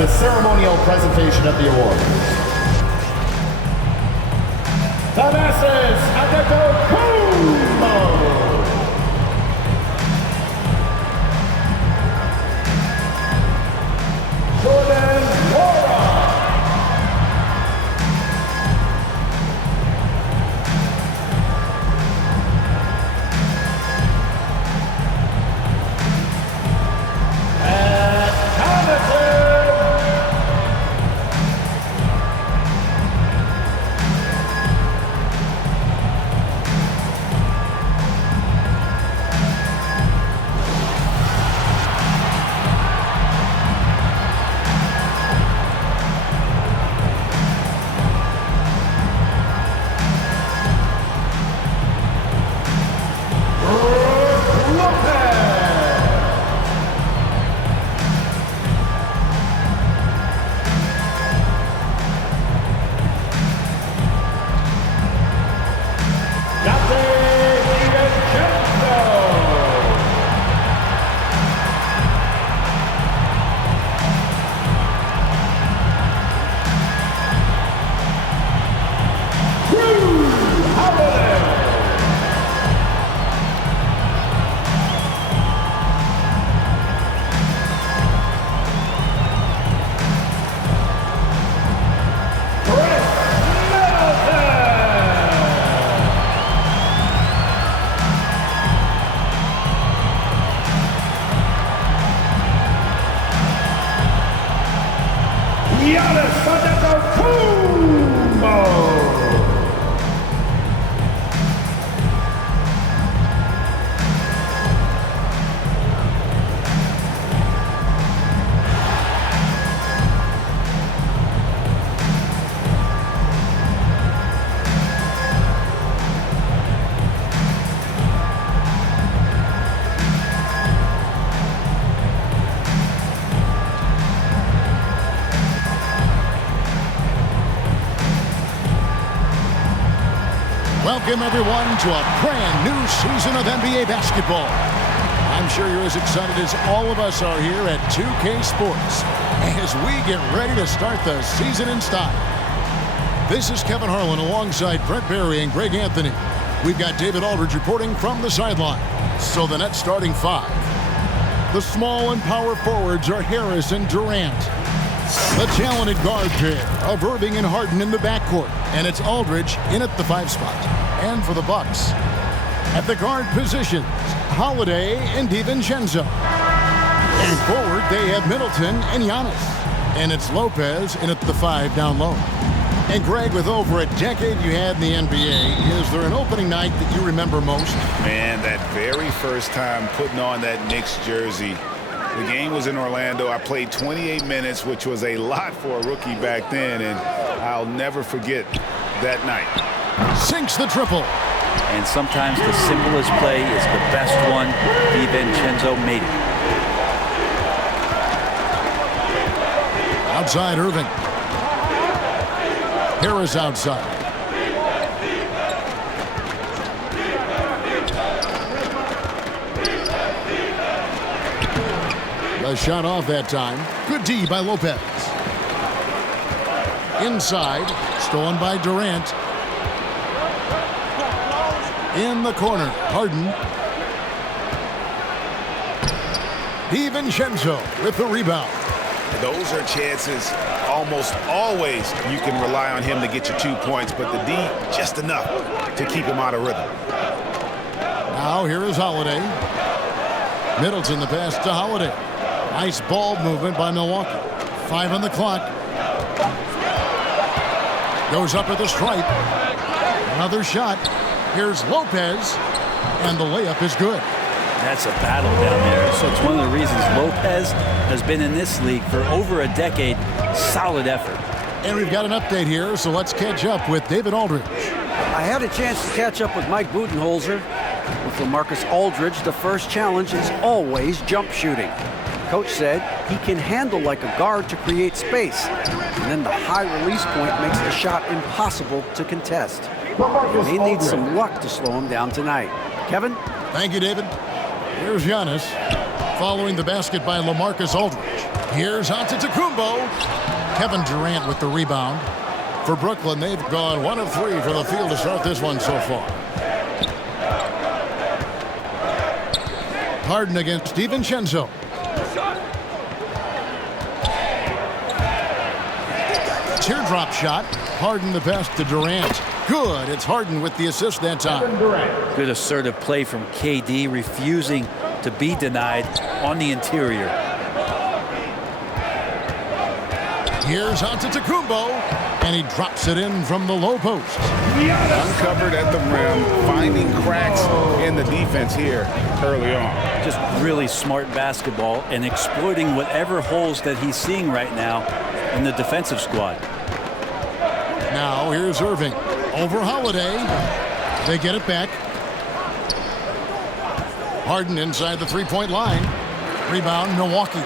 the ceremonial presentation of the award. Thanasis Adetokounmpo. Jordan Wara. Welcome, everyone, to a brand new season of NBA basketball. I'm sure you're as excited as all of us are here at 2K Sports as we get ready to start the season in style. This is Kevin Harlan alongside Brent Barry and Greg Anthony. We've got David Aldridge reporting from the sideline. So the Nets starting five. The small and power forwards are Harris and Durant. The talented guard pair of Irving and Harden in the backcourt. And it's Aldridge in at the 5 spot. And for the Bucks, at the guard positions, Holiday and DiVincenzo. And forward, they have Middleton and Giannis. And it's Lopez in at the 5 down low. And Greg, with over a decade you had in the NBA, is there an opening night that you remember most? Man, that very first time putting on that Knicks jersey. The game was in Orlando. I played 28 minutes, which was a lot for a rookie back then, and I'll never forget that night. Sinks the triple. And sometimes the simplest play is the best one. DiVincenzo made it. Outside Irving. Harris outside. The shot off that time. Good D by Lopez. Inside. Stolen by Durant. In the corner. Harden. DiVincenzo with the rebound. Those are chances almost always you can rely on him to get you 2 points, but the D just enough to keep him out of rhythm. Now here is Holiday. Middleton the pass to Holiday. Nice ball movement by Milwaukee. 5 on the clock. Goes up at the stripe. Another shot. Here's Lopez. And the layup is good. That's a battle down there. So it's one of the reasons Lopez has been in this league for over a decade. Solid effort. And we've got an update here, so let's catch up with David Aldridge. I had a chance to catch up with Mike Budenholzer. With LaMarcus Aldridge, the first challenge is always jump shooting. Coach said he can handle like a guard to create space. And then the high release point makes the shot impossible to contest. They need some luck to slow him down tonight. Kevin? Thank you, David. Here's Giannis following the basket by LaMarcus Aldridge. Here's Antetokounmpo. Kevin Durant with the rebound. For Brooklyn, they've gone 1 of 3 from the field to start this one so far. Harden against DiVincenzo. Teardrop shot. Harden the pass to Durant. Good. It's Harden with the assist that time. Good assertive play from KD, refusing to be denied on the interior. Here's Antetokounmpo, and he drops it in from the low post. Uncovered at the rim, finding cracks in the defense here early on. Just really smart basketball and exploiting whatever holes that he's seeing right now in the defensive squad. Now here's Irving. Over Holiday. They get it back. Harden inside the three-point line. Rebound, Milwaukee.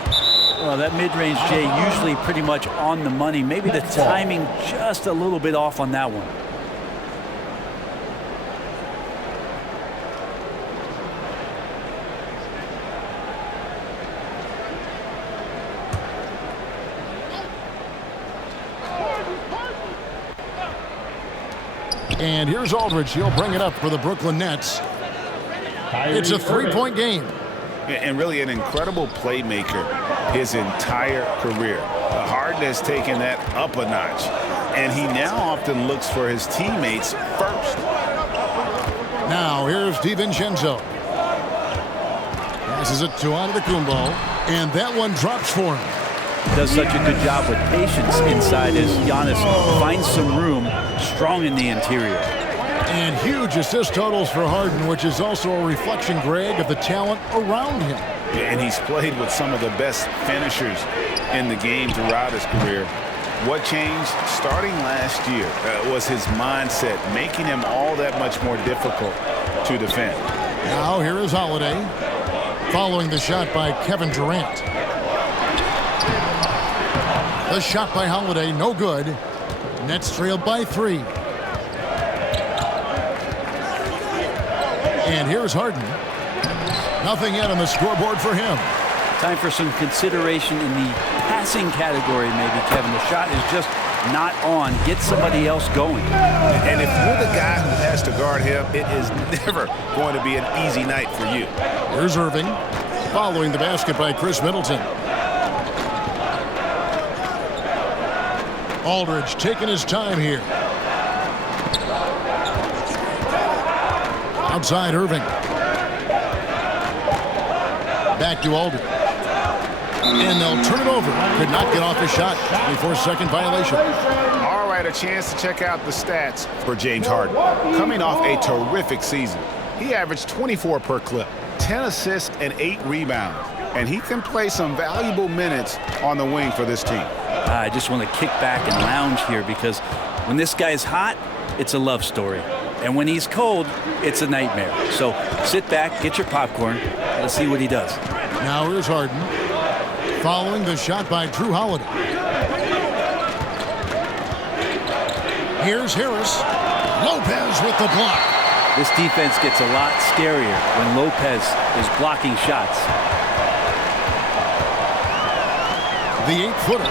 Well, that mid-range, Jay, usually pretty much on the money. Maybe the timing just a little bit off on that one. And here's Aldridge. He'll bring it up for the Brooklyn Nets. It's a three-point game. And really an incredible playmaker his entire career. Harden has taken that up a notch. And he now often looks for his teammates first. Now here's DiVincenzo. Passes it to Antetokounmpo. And that one drops for him. Does such a good job with patience inside as Giannis finds some room strong in the interior. And huge assist totals for Harden, which is also a reflection, Greg, of the talent around him. And he's played with some of the best finishers in the game throughout his career. What changed starting last year was his mindset, making him all that much more difficult to defend. Now here is Holiday, following the shot by Kevin Durant. The shot by Holiday, no good. Nets trailed by 3. And here's Harden. Nothing yet on the scoreboard for him. Time for some consideration in the passing category, maybe, Kevin. The shot is just not on. Get somebody else going. And if you're the guy who has to guard him, it is never going to be an easy night for you. Here's Irving, following the basket by Chris Middleton. Aldridge taking his time here. Outside Irving. Back to Aldridge. And they'll turn it over. Could not get off his shot. 24-second violation. All right, a chance to check out the stats for James Harden. Coming off a terrific season. He averaged 24 per clip, 10 assists, and 8 rebounds. And he can play some valuable minutes on the wing for this team. I just want to kick back and lounge here because when this guy's hot, it's a love story. And when he's cold, it's a nightmare. So sit back, get your popcorn. Let's see what he does. Now here's Harden, following the shot by Drew Holiday. Here's Harris. Lopez with the block. This defense gets a lot scarier when Lopez is blocking shots. The 8-footer.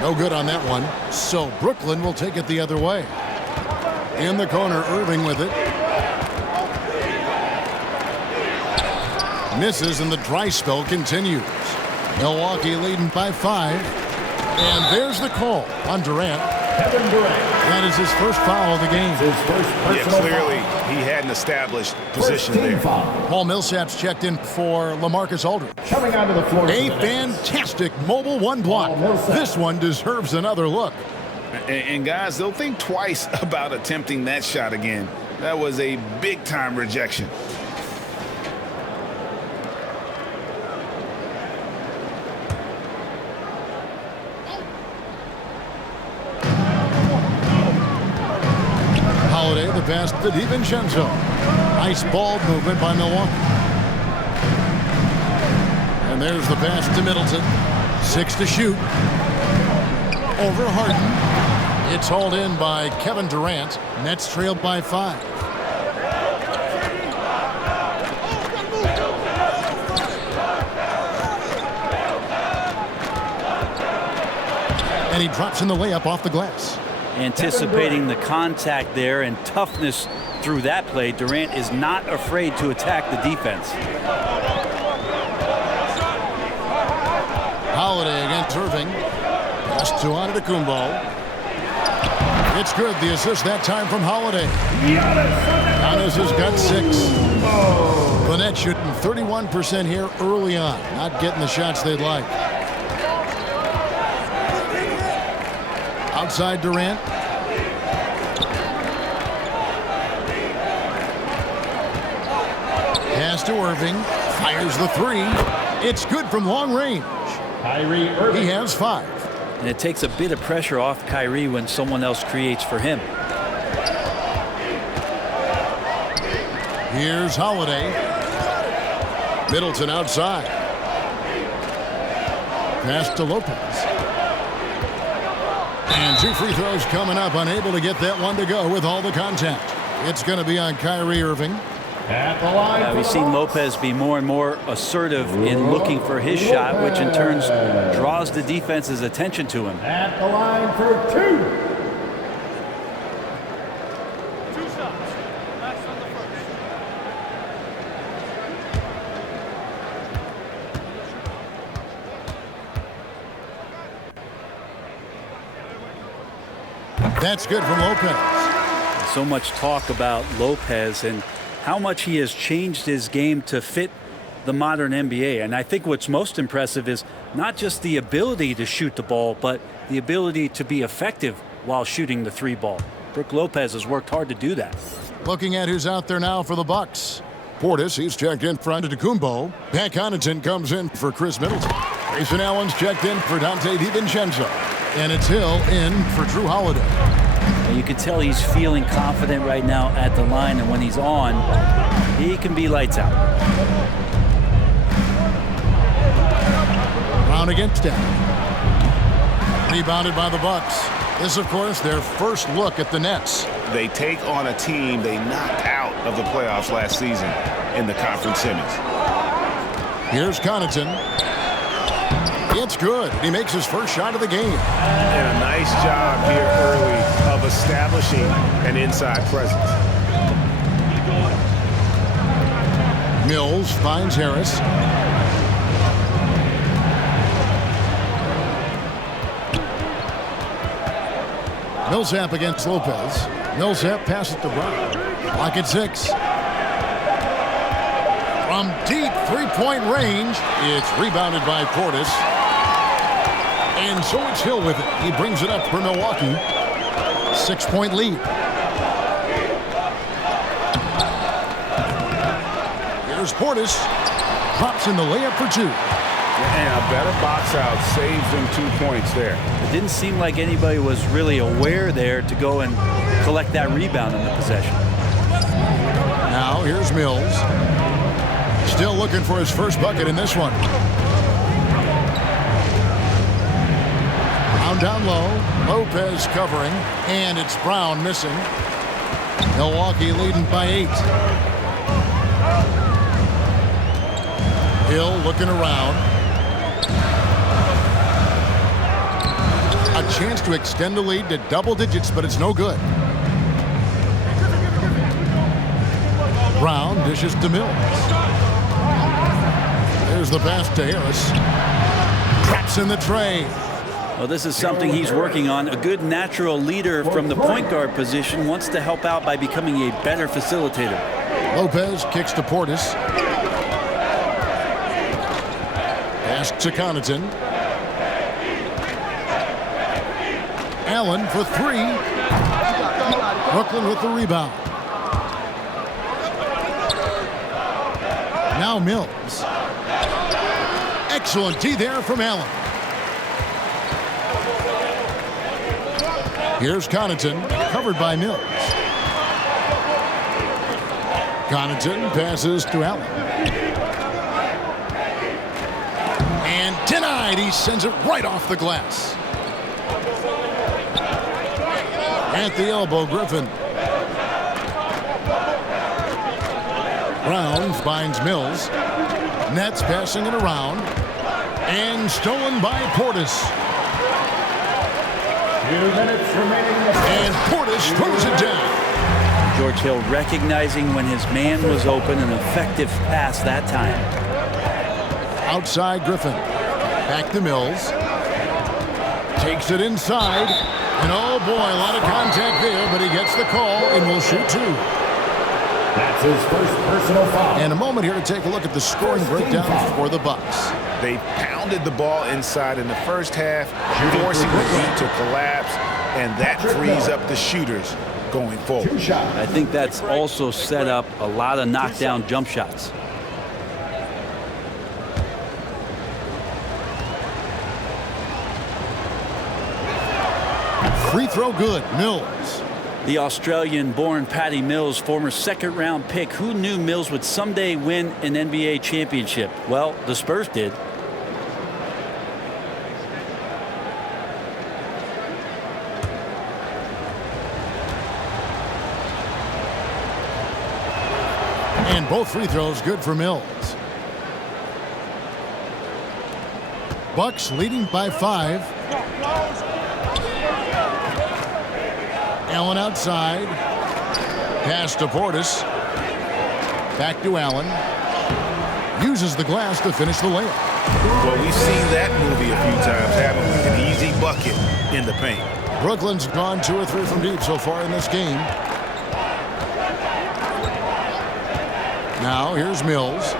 No good on that one. So Brooklyn will take it the other way. In the corner, Irving with it. Misses, and the dry spell continues. Milwaukee leading by 5. And there's the call on Durant. Kevin Durant. That is his first foul of the game. His first personal Clearly foul. he had an established First position team there. foul. Paul Millsap's checked in for LaMarcus Aldridge. Coming onto the floor. A fantastic mobile one block. This one deserves another look. And guys, they'll think twice about attempting that shot again. That was a big-time rejection. Holiday, the pass to DiVincenzo. Nice ball movement by Milwaukee. And there's the pass to Middleton. 6 to shoot. Over Harden. It's hauled in by Kevin Durant. Nets trailed by 5. And he drops in the layup off the glass. Anticipating the contact there and toughness through that play, Durant is not afraid to attack the defense. Holiday against Irving. Pass to Antetokounmpo. It's good. The assist that time from Holiday. Giannis has got 6. The Nets shooting 31% here early on. Not getting the shots they'd like. Outside Durant. Pass to Irving. Fires the 3. It's good from long range. Kyrie Irving. He has 5. And it takes a bit of pressure off Kyrie when someone else creates for him. Here's Holiday. Middleton outside. Pass to Lopez. And 2 free throws coming up. Unable to get that one to go with all the contact. It's going to be on Kyrie Irving. At the line. We've seen Lopez be more and more assertive in looking for his shot, which in turn draws the defense's attention to him. At the line for 2. That's good from Lopez. So much talk about Lopez and how much he has changed his game to fit the modern NBA. And I think what's most impressive is not just the ability to shoot the ball, but the ability to be effective while shooting the 3 ball. Brook Lopez has worked hard to do that. Looking at who's out there now for the Bucks. Portis, he's checked in for Antetokounmpo. Pat Connaughton comes in for Chris Middleton. Grayson Allen's checked in for Dante DiVincenzo. And it's Hill in for Drew Holiday. You can tell he's feeling confident right now at the line, and when he's on, he can be lights out. Brown against him. Rebounded by the Bucks. This, of course, their first look at the Nets. They take on a team they knocked out of the playoffs last season in the Conference Semis. Here's Connaughton. It's good. He makes his first shot of the game. And a nice job here early of establishing an inside presence. Mills finds Harris. Millsap against Lopez. Millsap passes to Brown. Clock at 6. From deep three-point range, it's rebounded by Portis. And so it's Hill with it. He brings it up for Milwaukee. 6-point lead. Here's Portis. Drops in the layup for 2. And a better box out saves them 2 points there. It didn't seem like anybody was really aware there to go and collect that rebound in the possession. Now here's Mills. Still looking for his first bucket in this one. Brown down low. Lopez covering. And it's Brown missing. Milwaukee leading by 8. Hill looking around. A chance to extend the lead to double digits, but it's no good. Brown dishes to Mills. There's the pass to Harris. Traps in the tray. Well, this is something he's working on. A good natural leader from the point guard position wants to help out by becoming a better facilitator. Lopez kicks to Portis. Pass to Connaughton. Allen for 3. Brooklyn with the rebound. Now Mills. Excellent D there from Allen. Here's Connaughton, covered by Mills. Connaughton passes to Allen. And denied. He sends it right off the glass. At the elbow, Griffin. Brown finds Mills. Nets passing it around. And stolen by Portis. 2 minutes remaining. And Portis throws it down. George Hill recognizing when his man was open, an effective pass that time. Outside Griffin. Back to Mills. Takes it inside. And oh boy, a lot of contact there, but he gets the call and will shoot 2. That's his first personal foul. And a moment here to take a look at the scoring breakdown for the Bucks. They pounded the ball inside in the first half, forcing the Heat to collapse, and that frees up the shooters going forward. I think that's also set up a lot of knockdown jump shots. Free throw good. Mills. The Australian-born Patty Mills, former second-round pick. Who knew Mills would someday win an NBA championship? Well, the Spurs did. And both free throws good for Mills. Bucks leading by 5. Allen outside. Pass to Portis. Back to Allen. Uses the glass to finish the layup. Well, we've seen that movie a few times, haven't we? An easy bucket in the paint. Brooklyn's gone 2 or 3 from deep so far in this game. Now here's Mills.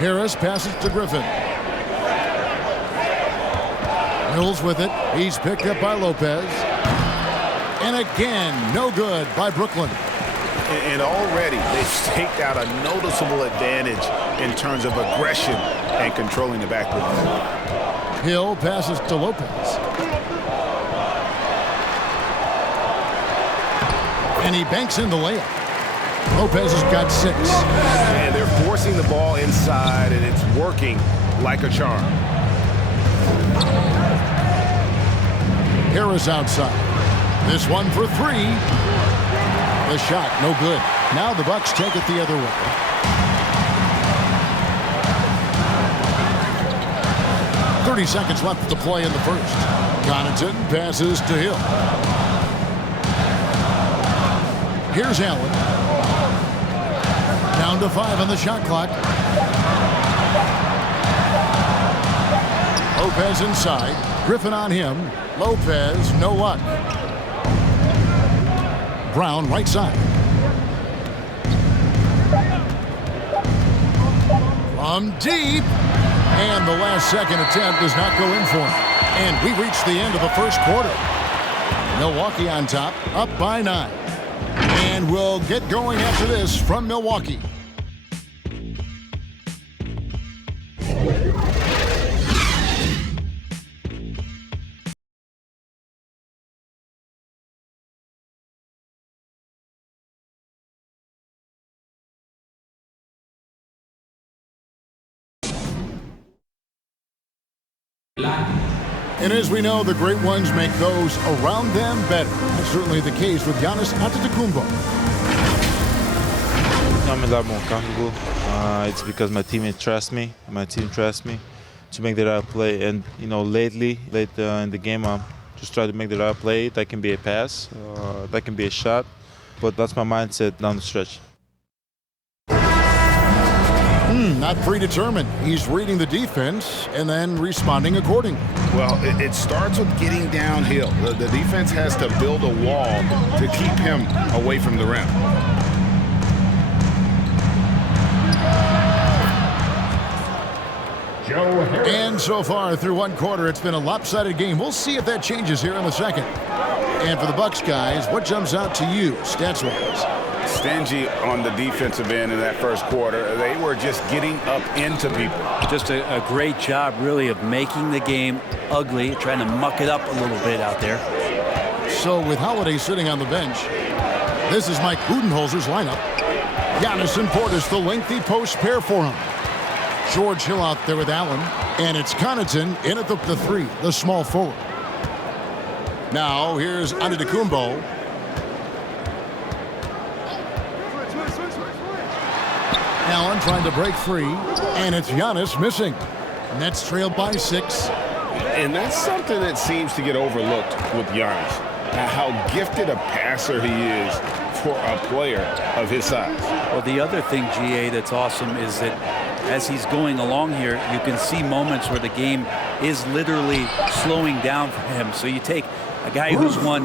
Harris passes to Griffin. Mills with it. He's picked up by Lopez. And again, no good by Brooklyn. And already they've staked out a noticeable advantage in terms of aggression and controlling the backcourt. Hill passes to Lopez. And he banks in the layup. Lopez has got 6. And they're forcing the ball inside, and it's working like a charm. Harris outside. This one for 3. The shot, no good. Now the Bucks take it the other way. .30 seconds left to play in the first. Connaughton passes to Hill. Here's Allen. Down to 5 on the shot clock. Lopez inside. Griffin on him. Lopez, no luck. Brown right side. From deep. And the last second attempt does not go in for him. And we reach the end of the first quarter. Milwaukee on top, up by 9. And we'll get going after this from Milwaukee. And as we know, the great ones make those around them better. That's certainly the case with Giannis Antetokounmpo. I'm a lot more comfortable. It's because my teammates trust me. My team trusts me to make the right play. And, you know, late in the game, I'm just trying to make the right play. That can be a pass. That can be a shot. But that's my mindset down the stretch. Not predetermined. He's reading the defense and then responding accordingly. Well, it starts with getting downhill. The defense has to build a wall to keep him away from the rim. And so far through one quarter, it's been a lopsided game. We'll see if that changes here in the second. And for the Bucks guys, what jumps out to you stats-wise? Stingy on the defensive end in that first quarter. They were just getting up into people. Just a great job, really, of making the game ugly, trying to muck it up a little bit out there. So with Holiday sitting on the bench, this is Mike Budenholzer's lineup. Giannis and Portis, the lengthy post pair for him. George Hill out there with Allen. And it's Connaughton in at the 3, the small forward. Now here's Antetokounmpo. Allen trying to break free, and it's Giannis missing. Nets trailed by 6. And that's something that seems to get overlooked with Giannis. How gifted a passer he is for a player of his size. Well, the other thing, GA, that's awesome is that as he's going along here, you can see moments where the game is literally slowing down for him. So you take a guy who's won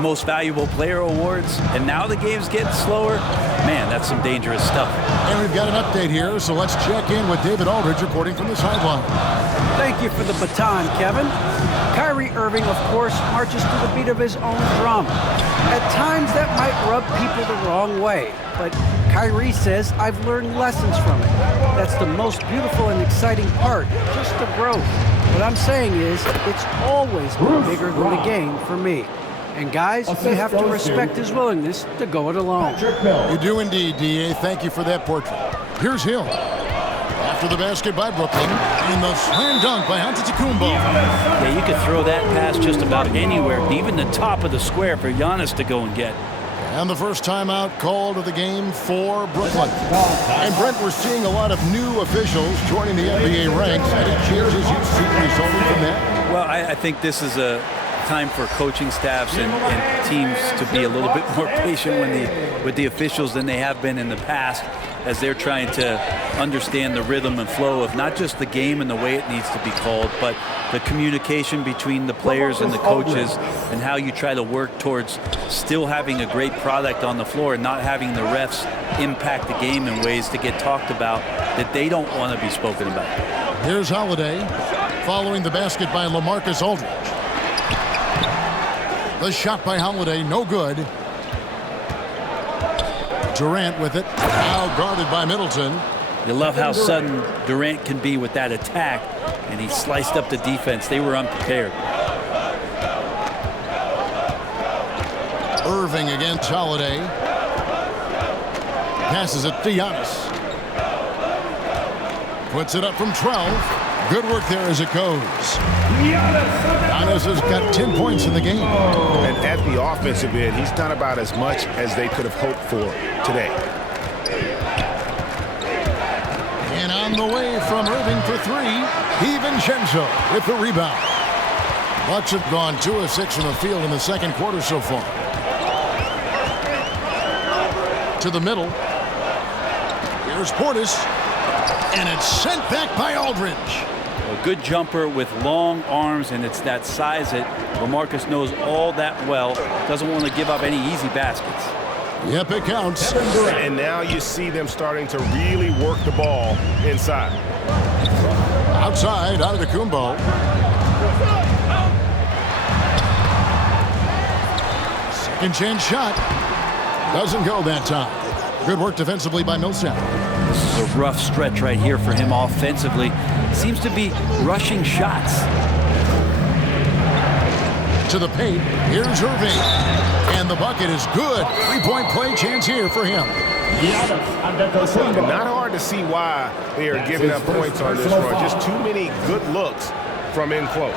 most valuable player awards, and now the game's getting slower. Man, that's some dangerous stuff. And we've got an update here, so let's check in with David Aldridge reporting from the sideline. Thank you for the baton, Kevin. Kyrie Irving, of course, marches to the beat of his own drum. At times, that might rub people the wrong way, but Kyrie says, I've learned lessons from it. That's the most beautiful and exciting part, just the growth. What I'm saying is, it's always been bigger than the game for me. And guys, you have to respect his willingness to go it alone. You do indeed, D.A. Thank you for that portrait. Here's Hill. After the basket by Brooklyn, and the slam dunk by Antetokounmpo. Yeah, you could throw that pass just about anywhere, even the top of the square for Giannis to go and get. And the first timeout called of the game for Brooklyn. And Brent, we're seeing a lot of new officials joining the NBA ranks. Any changes you've seen resulting from that? Well, I think this is a time for coaching staffs and teams to be a little bit more patient with the officials than they have been in the past, as they're trying to understand the rhythm and flow of not just the game and the way it needs to be called, but the communication between the players and the coaches, and how you try to work towards still having a great product on the floor and not having the refs impact the game in ways to get talked about that they don't want to be spoken about. Here's Holiday following the basket by LaMarcus Aldridge. The shot by Holiday, no good. Durant with it, now guarded by Middleton. You love how sudden Durant can be with that attack, and he sliced up the defense. They were unprepared. Irving against Holiday. Passes it to Giannis. Puts it up from 12. Good work there as it goes. Giannis has got 10 points in the game. And at the offensive end, he's done about as much as they could have hoped for today. And on the way from Irving for three, DiVincenzo with the rebound. Bucks have gone 2 of 6 from the field in the second quarter so far. To the middle. Here's Portis. And it's sent back by Aldridge. A good jumper with long arms, and it's that size that LaMarcus knows all that well. Doesn't want to give up any easy baskets. Yep, it counts. And now you see them starting to really work the ball inside. Outside, Antetokounmpo. Second chance shot. Doesn't go that time. Good work defensively by Millsap. This is a rough stretch right here for him offensively. Seems to be rushing shots. To the paint. Here's Irving. And the bucket is good. 3-point play chance here for him. Not hard to see why they are giving up points on this run. Just too many good looks from in close.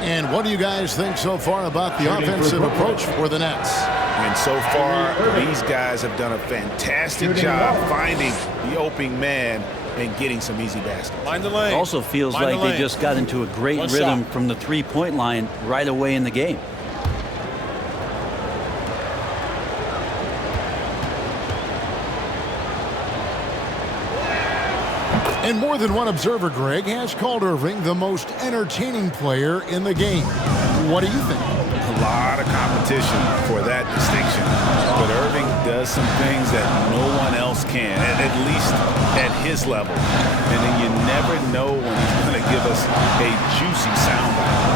And what do you guys think so far about the offensive approach for the Nets? And so far, these guys have done a fantastic job finding the opening man and getting some easy baskets. Mind the lane. Also feels like they just got into a great rhythm from the three-point line right away in the game. And more than one observer, Greg, has called Irving the most entertaining player in the game. What do you think? A lot of competition for that distinction. But Irving does some things that no one else can, at least at his level. And then you never know when he's going to give us a juicy soundbite.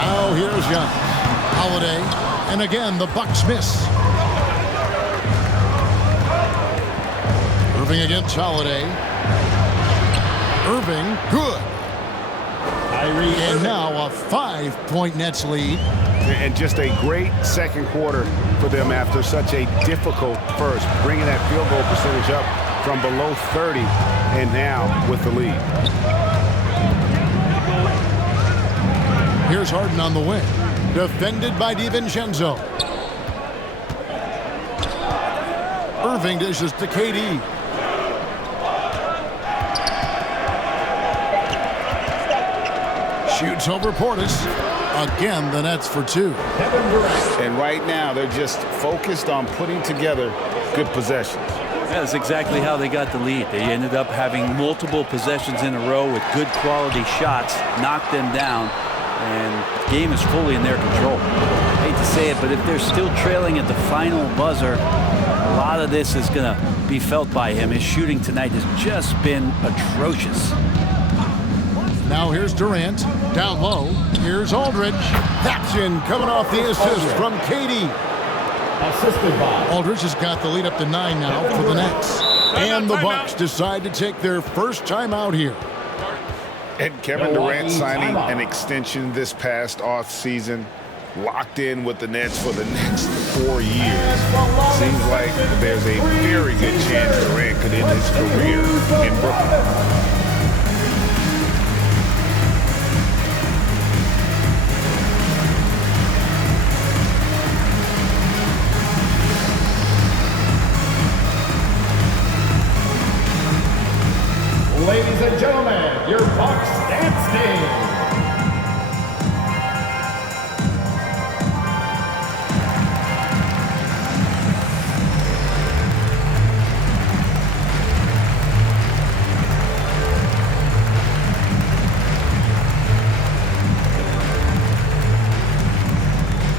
Now here's Young. Holiday. And again, the Bucks miss. Irving against Holiday. Irving, good. And now a 5-point Nets lead. And just a great second quarter for them after such a difficult first. Bringing that field goal percentage up from below 30 and now with the lead. Here's Harden on the wing. Defended by DiVincenzo. Irving dishes to KD. Shoots over Portis. Again, the Nets for 2. And right now, they're just focused on putting together good possessions. That's exactly how they got the lead. They ended up having multiple possessions in a row with good quality shots, knocked them down, and the game is fully in their control. I hate to say it, but if they're still trailing at the final buzzer, a lot of this is going to be felt by him. His shooting tonight has just been atrocious. Now here's Durant. Down low. Here's Aldridge. That's in, coming off the assist from Katie. Assisted by Aldridge has got the lead up to 9 now for the Nets. And the Bucks decide to take their first time out here. And Kevin Durant signing an extension this past offseason, locked in with the Nets for the next 4 years. Seems like there's a very good chance Durant could end his career in Brooklyn. Ladies and gentlemen, your Bucks dance team.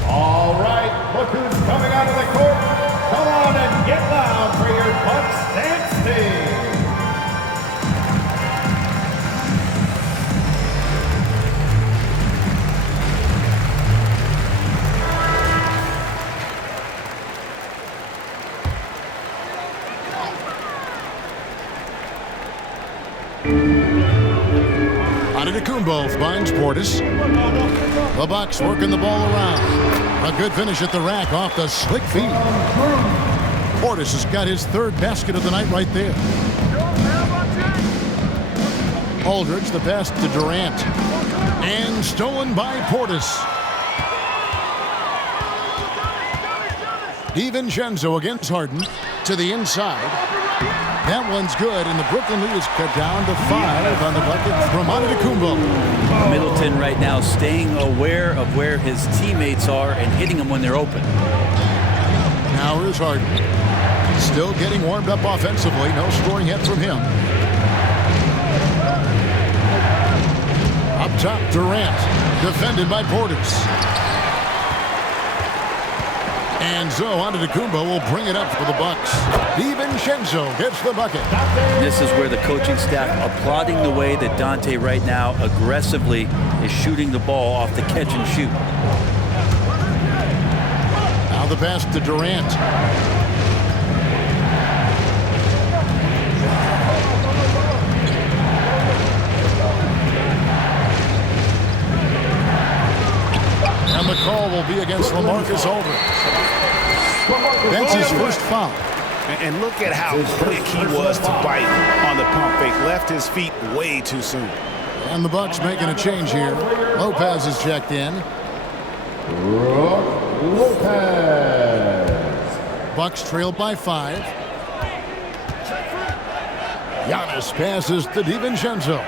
All right, look who's coming out of the court. Come on and get loud for your Bucks dance team. Antetokounmpo finds Portis. The Bucks working the ball around. A good finish at the rack off the slick feed. Portis has got his third basket of the night right there. Aldridge, the pass to Durant. And stolen by Portis. DiVincenzo against Harden to the inside. That one's good, and the Brooklyn lead is cut down to 5 on the bucket from Antetokounmpo. Middleton right now staying aware of where his teammates are and hitting them when they're open. Now here's Harden. Still getting warmed up offensively. No scoring yet from him. Up top, Durant. Defended by Portis. And so Antetokounmpo will bring it up for the Bucks. DiVincenzo gets the bucket. This is where the coaching staff applauding the way that Dante right now aggressively is shooting the ball off the catch and shoot. Now the pass to Durant. And the call will be against LaMarcus Aldridge. That's his first foul. And look at how quick he was to bite on the pump fake. Left his feet way too soon. And the Bucks making a change here. Lopez is checked in. Lopez. Bucks trail by 5. Giannis passes to DiVincenzo.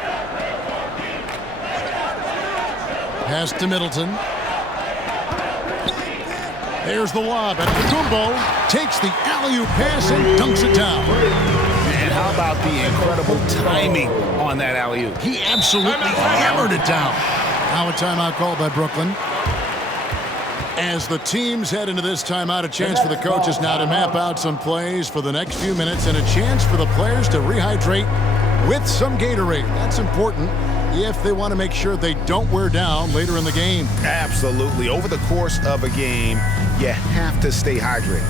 Pass to Middleton. There's the lob, and Antetokounmpo takes the alley-oop pass and dunks it down. And how about the incredible timing on that alley-oop? He absolutely hammered it down. Now a timeout called by Brooklyn. As the teams head into this timeout, a chance for the coaches now to map out some plays for the next few minutes and a chance for the players to rehydrate with some Gatorade. That's important if they want to make sure they don't wear down later in the game. Absolutely. Over the course of a game, you have to stay hydrated.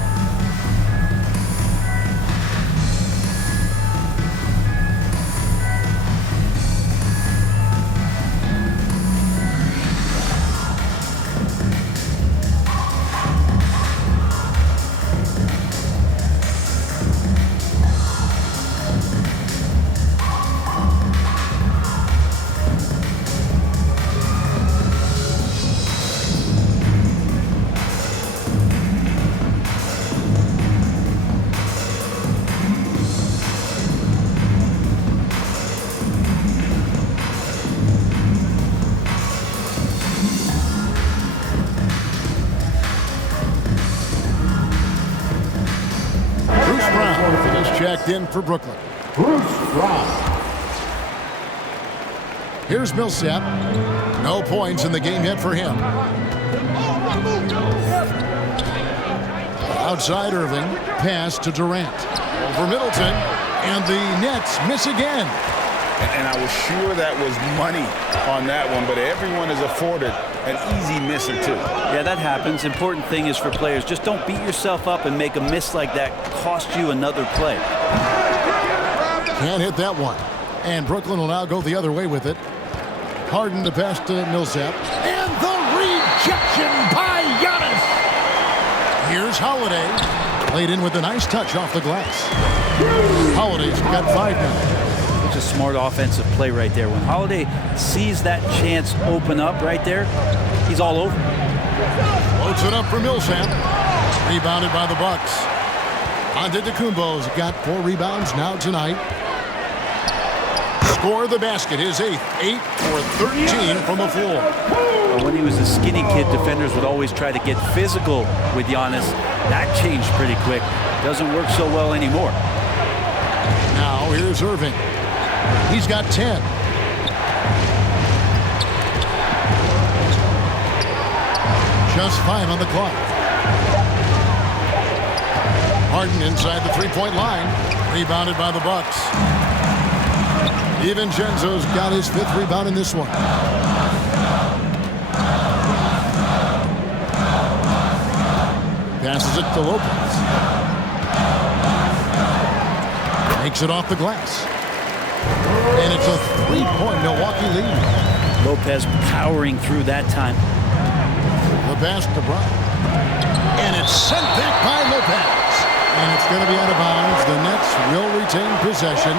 checked in for Brooklyn. Ross. Here's Millsap. No points in the game yet for him. Outside Irving. Pass to Durant. Over Middleton. And the Nets miss again. And I was sure that was money on that one, but everyone is afforded an easy miss or two. Yeah, that happens. Important thing is for players, just don't beat yourself up and make a miss like that cost you another play. Can't hit that one. And Brooklyn will now go the other way with it. Harden to pass to Millsap. And the rejection by Giannis. Here's Holiday. Played in with a nice touch off the glass. Holiday's got 5 now. It's a smart offensive play right there. When Holiday sees that chance open up right there, he's all over. Loads it up for Millsap. Rebounded by the Bucks. Antetokounmpo's got 4 rebounds now tonight. Score the basket, his 8th. 8 for 13 from the floor. When he was a skinny kid, defenders would always try to get physical with Giannis. That changed pretty quick. Doesn't work so well anymore. Now here's Irving. He's got 10. Just 5 on the clock. Harden inside the 3-point line. Rebounded by the Bucks. DiVincenzo's got his 5th rebound in this one. Passes it to Lopez. Makes it off the glass. And it's a 3-point Milwaukee lead. Lopez powering through that time. The pass to Bryant. And it's sent back by Lopez. And it's going to be out of bounds. The Nets will retain possession.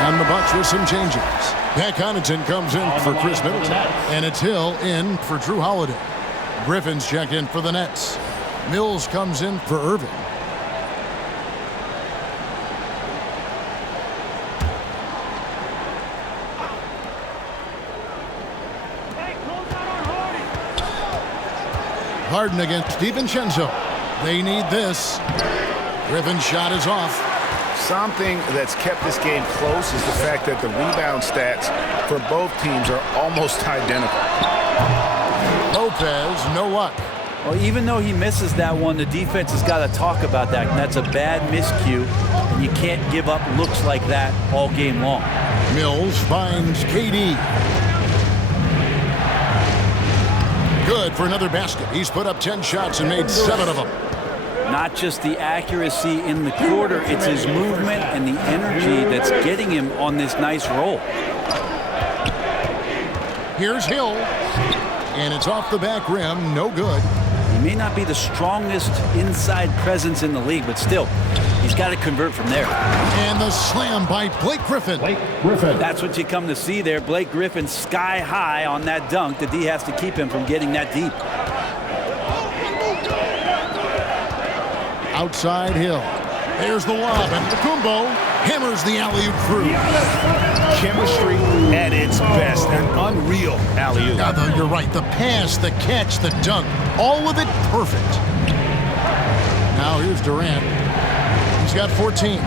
And the Bucks with some changes. Pat Connaughton comes in for Chris Middleton. And it's Hill in for Drew Holiday. Griffin's checked in for the Nets. Mills comes in for Irving. Harden against DiVincenzo. They need this. Griffin's shot is off. Something that's kept this game close is the fact that the rebound stats for both teams are almost identical. Lopez, no luck. Well, even though he misses that one, the defense has got to talk about that. And that's a bad miscue. And you can't give up looks like that all game long. Mills finds KD. Good for another basket. He's put up 10 shots and made 7 of them. Not just the accuracy in the quarter, it's his movement and the energy that's getting him on this nice roll. Here's Hill. And it's off the back rim. No good. He may not be the strongest inside presence in the league, but still, he's got to convert from there. And the slam by Blake Griffin. That's what you come to see there. Blake Griffin sky high on that dunk. The D has to keep him from getting that deep. Outside Hill. There's the lob. And Kumbo hammers the alley-oop through. Chemistry at its best. An unreal alley-oop. Yeah, you're right. The pass, the catch, the dunk. All of it perfect. Now here's Durant. He's got 14.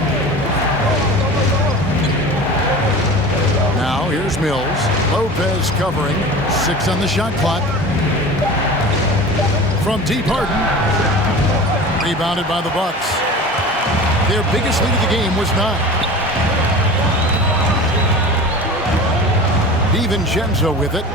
Now here's Mills. Lopez covering. 6 on the shot clock. From deep, Harden. Rebounded by the Bucks. Their biggest lead of the game was 9. DiVincenzo with it.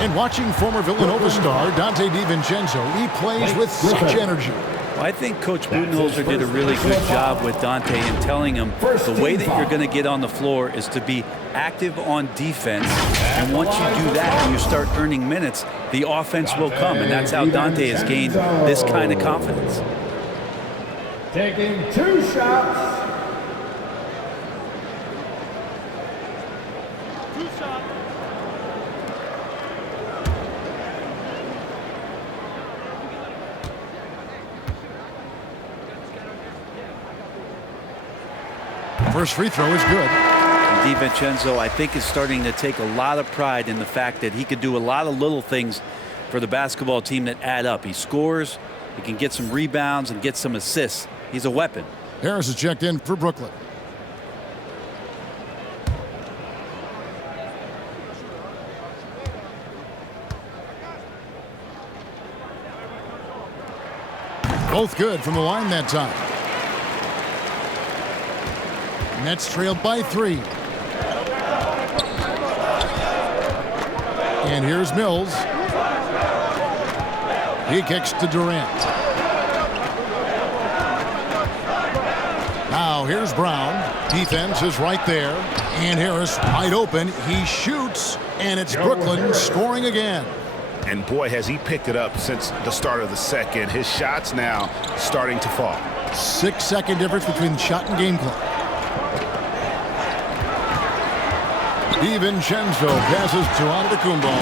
And watching former Villanova star Dante DiVincenzo, he plays with such energy. Well, I think Coach Budenholzer did a really good job with Dante in telling him the way that you're going to get on the floor is to be active on defense. And once you do that and you start earning minutes, the offense will come. And that's how Dante has gained this kind of confidence. Taking 2 shots. First free throw is good. DiVincenzo, I think, is starting to take a lot of pride in the fact that he could do a lot of little things for the basketball team that add up. He scores, He can get some rebounds and get some assists. He's a weapon. Harris is checked in for Brooklyn. Both good from the line that time. Nets trailed by 3. And here's Mills. He kicks to Durant. Now here's Brown. Defense is right there. And Harris wide open. He shoots. And it's Brooklyn scoring again. And boy, has he picked it up since the start of the second. His shots now starting to fall. 6-second difference between shot and game clock. DiVincenzo passes to Antetokounmpo.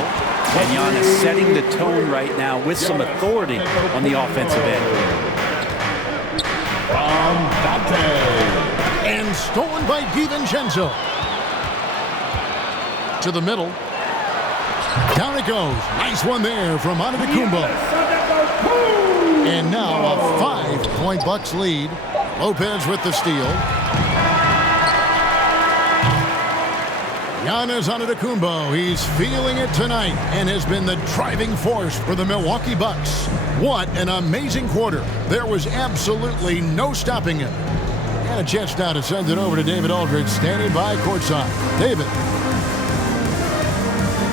And Giannis setting the tone right now with some authority on the offensive end. From Dante. And stolen by DiVincenzo. To the middle. Down it goes. Nice one there from Antetokounmpo. And now a 5-point Bucks lead. Lopez with the steal. Giannis Antetokounmpo, he's feeling it tonight and has been the driving force for the Milwaukee Bucks. What an amazing quarter. There was absolutely no stopping him. And a chance now to send it over to David Aldridge, standing by courtside. David.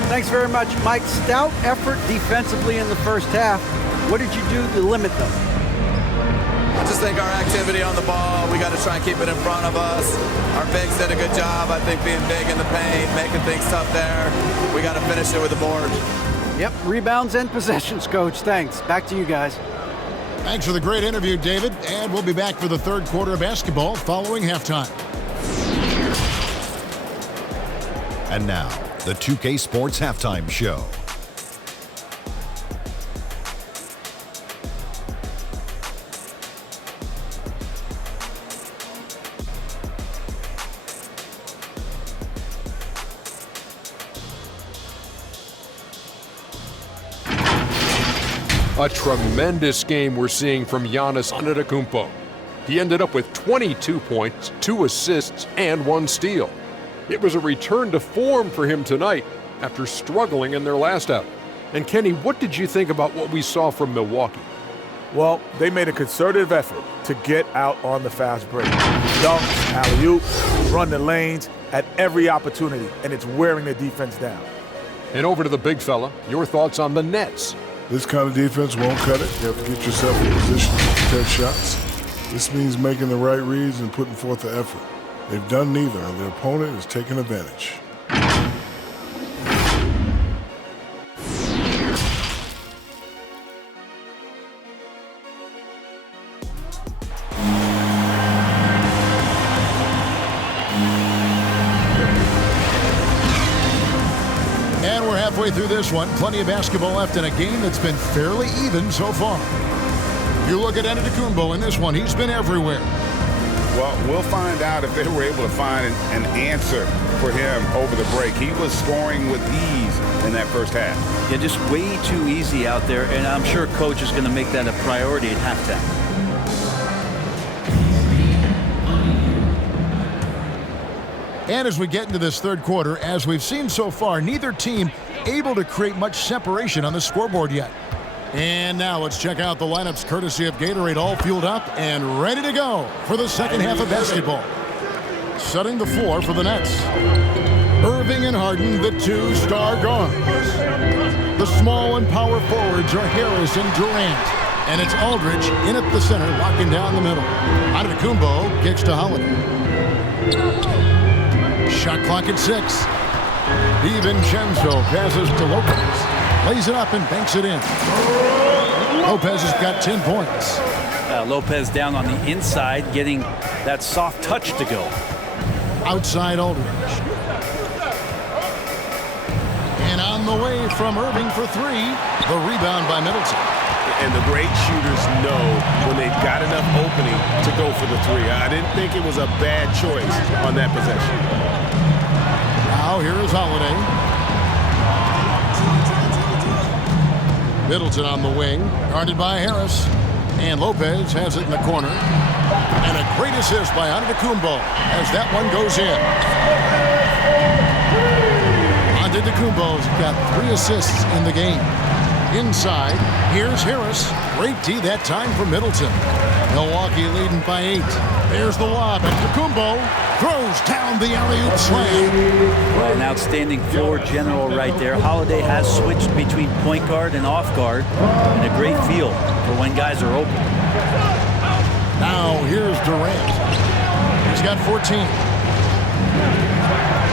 Thanks very much, Mike. Stout effort defensively in the first half. What did you do to limit them? I just think our activity on the ball, we got to try and keep it in front of us. Our bigs did a good job, I think, being big in the paint, making things tough there. We got to finish it with the board. Yep, rebounds and possessions, Coach. Thanks. Back to you guys. Thanks for the great interview, David. And we'll be back for the third quarter of basketball following halftime. And now, the 2K Sports Halftime Show. A tremendous game we're seeing from Giannis Antetokounmpo. He ended up with 22 points, 2 assists, and 1 steal. It was a return to form for him tonight after struggling in their last outing. And Kenny, what did you think about what we saw from Milwaukee? Well, they made a concerted effort to get out on the fast break. Dunks, alley-oop, run the lanes at every opportunity, and it's wearing the defense down. And over to the big fella, your thoughts on the Nets. This kind of defense won't cut it. You have to get yourself in position to protect shots. This means making the right reads and putting forth the effort. They've done neither, and their opponent is taking advantage. And we're halfway through this one. Plenty of basketball left in a game that's been fairly even so far. You look at Antetokounmpo in this one, he's been everywhere. Well, we'll find out if they were able to find an answer for him over the break. He was scoring with ease in that first half. Yeah, just way too easy out there, and I'm sure Coach is going to make that a priority at halftime. And as we get into this third quarter, as we've seen so far, neither team able to create much separation on the scoreboard yet. And now let's check out the lineups courtesy of Gatorade, all fueled up and ready to go for the second half of basketball. Setting the floor for the Nets. Irving and Harden, the 2 star guards. The small and power forwards are Harris and Durant. And it's Aldridge in at the center, locking down the middle. Antetokounmpo kicks to Holiday. Shot clock at 6. DiVincenzo passes to Lopez. Lays it up and banks it in. Lopez has got 10 points. Lopez down on the inside, getting that soft touch to go. Outside Aldridge. And on the way from Irving for 3. The rebound by Middleton. And the great shooters know when they've got enough opening to go for the 3. I didn't think it was a bad choice on that possession. Now here is Holiday. Middleton on the wing, guarded by Harris. And Lopez has it in the corner. And a great assist by Antetokounmpo as that one goes in. Antetokounmpo's got 3 assists in the game. Inside, here's Harris. Great D that time for Middleton. Milwaukee leading by 8. There's the lob, and Antetokounmpo throws down the alley-oop slam. Well, an outstanding floor general right there. Holiday has switched between point guard and off guard, and a great feel for when guys are open. Now here's Durant. He's got 14.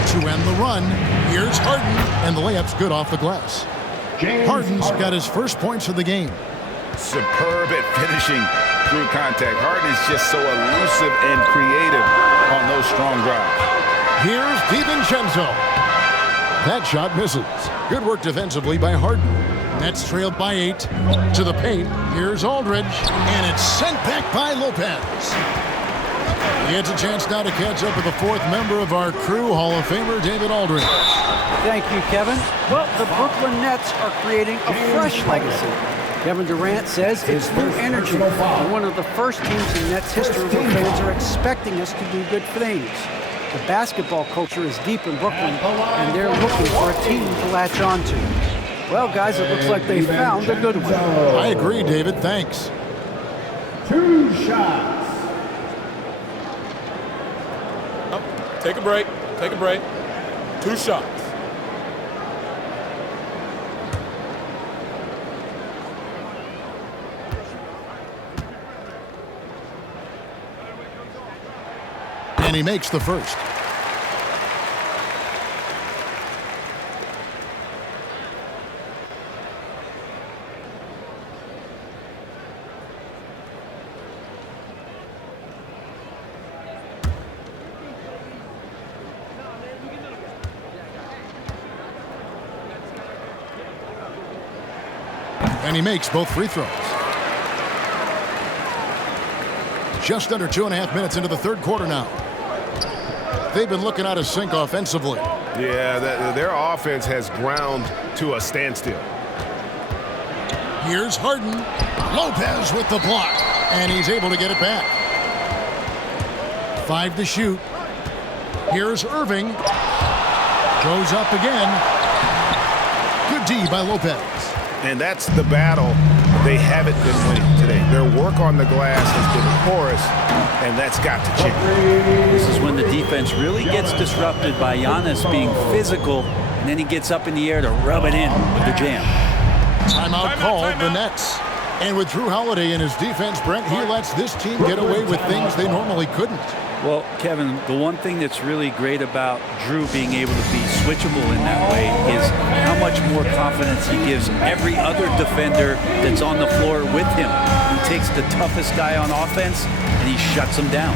To end the run, here's Harden, and the layup's good off the glass. Harden's got his first points of the game. Superb at finishing through contact. Harden is just so elusive and creative on those strong drives. Here's DiVincenzo. That shot misses. Good work defensively by Harden. Nets trailed by 8. To the paint. Here's Aldridge. And it's sent back by Lopez. He gets a chance now to catch up with the 4th member of our crew, Hall of Famer David Aldridge. Thank you, Kevin. Well, the Brooklyn Nets are creating a fresh legacy. Kevin Durant says it's new energy. We're one of the first teams in Nets history where fans are expecting us to do good things. The basketball culture is deep in Brooklyn, and they're looking for a team to latch on to. Well, guys, it looks like they found a good one. I agree, David. Thanks. 2 shots. Take a break. Take a break. 2 shots. And he makes the first. And he makes both free throws. Just under 2.5 minutes into the 3rd quarter now. They've been looking out of sync offensively. Yeah, their offense has ground to a standstill. Here's Harden. Lopez with the block. And he's able to get it back. 5 to shoot. Here's Irving. Goes up again. Good D by Lopez. And that's the battle they haven't been winning today. Their work on the glass has been porous, and that's got to change. This is when the defense really gets disrupted by Giannis being physical, and then he gets up in the air to rub it in with the jam. Timeout called the Nets. And with Drew Holiday in his defense, Brent, he lets this team get away with things they normally couldn't. Well, Kevin, the one thing that's really great about Drew being able to be switchable in that way is how much more confidence he gives every other defender that's on the floor with him. He takes the toughest guy on offense and he shuts him down.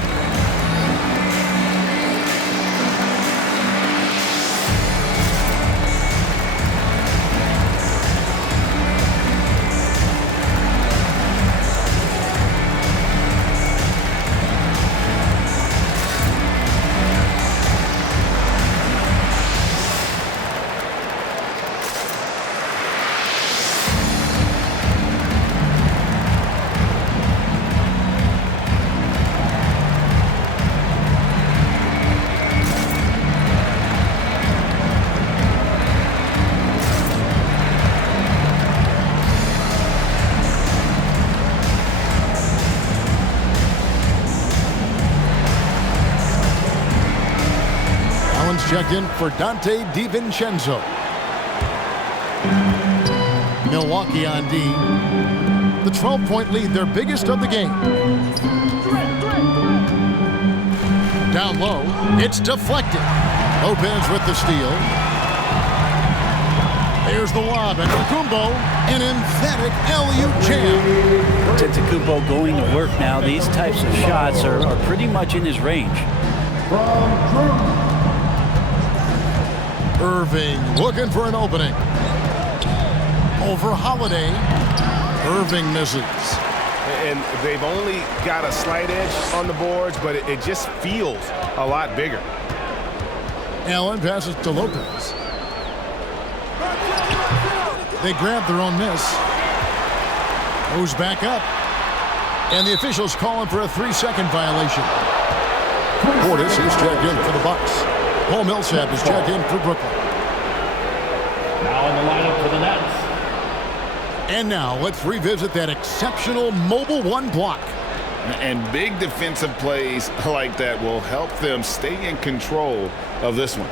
Checked in for Dante DiVincenzo. Milwaukee on D. The 12-point lead, their biggest of the game. Down low, it's deflected. Lopez with the steal. There's the lob, and Antetokounmpo, an emphatic alley-oop jam. Antetokounmpo going to work now. These types of shots are pretty much in his range. From Drew. Irving looking for an opening. Over Holiday. Irving misses. And they've only got a slight edge on the boards, but it just feels a lot bigger. Allen passes to Lopez. They grab their own miss. Goes back up. And the officials calling for a 3-second violation. Portis is checked in for the Bucks. Paul Millsap is checked in for Brooklyn. Now in the lineup for the Nets. And now let's revisit that exceptional mobile one block. And big defensive plays like that will help them stay in control of this one.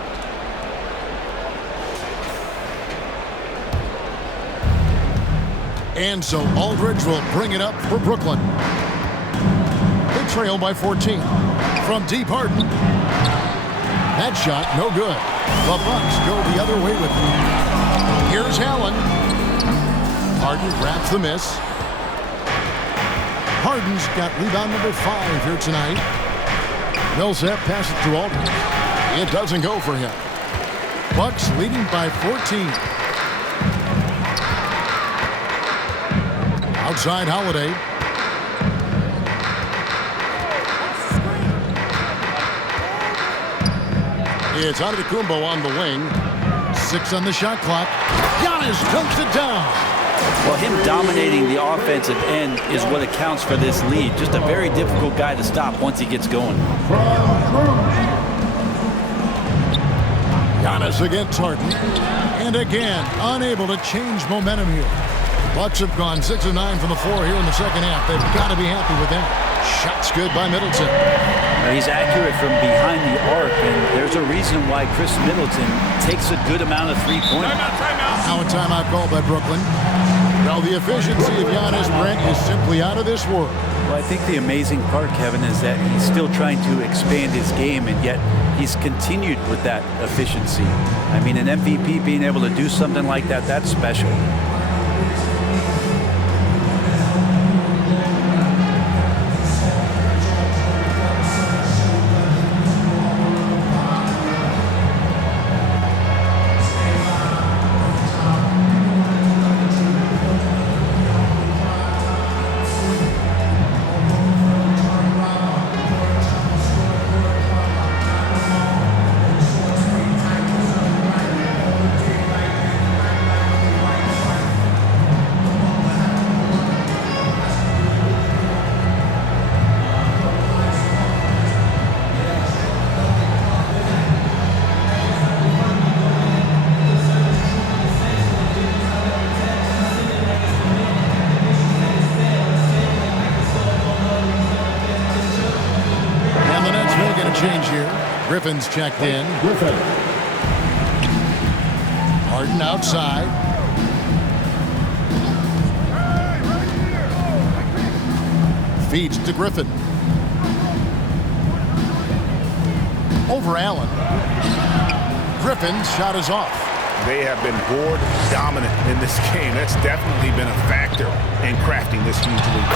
And so Aldridge will bring it up for Brooklyn. They trail by 14. From deep, Harden. That shot, no good. The Bucks go the other way with it. Here's Allen. Harden grabs the miss. Harden's got rebound number 5 here tonight. Millsap passes to Aldridge. It doesn't go for him. Bucks leading by 14. Outside Holiday. It's Antetokounmpo on the wing. 6 on the shot clock. Giannis dunks it down. Well, him dominating the offensive end is what accounts for this lead. Just a very difficult guy to stop once he gets going. Giannis against Harden. And again, unable to change momentum here. Bucks have gone 6 of 9 from the floor here in the second half. They've got to be happy with that. Shots good by Middleton. He's accurate from behind the arc, and there's a reason why Chris Middleton takes a good amount of three-pointers. Now a timeout called by Brooklyn. Well, the efficiency of Giannis, Brent, is simply out of this world. Well, I think the amazing part, Kevin, is that he's still trying to expand his game, and yet he's continued with that efficiency. I mean, an MVP being able to do something like that, that's special. Griffin's checked in. Griffin. Harden outside. Feeds to Griffin. Over Allen. Griffin's shot is off. They have been board dominant in this game. That's definitely been a factor in crafting this huge lead.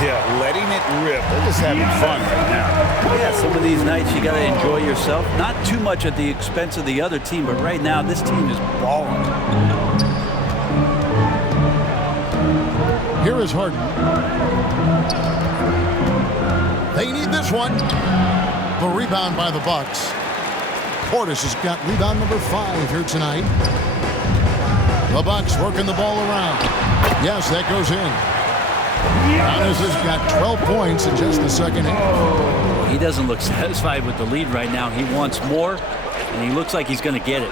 Yeah, letting it rip. They're just having fun right now. Yeah, some of these nights you got to enjoy yourself. Not too much at the expense of the other team, but right now this team is balling. Here is Harden. They need this one. The rebound by the Bucks. Portis has got rebound number 5 here tonight. The Bucks working the ball around. Yes, that goes in. Giannis has got 12 points in just the second half. He doesn't look satisfied with the lead right now. He wants more, and he looks like he's going to get it.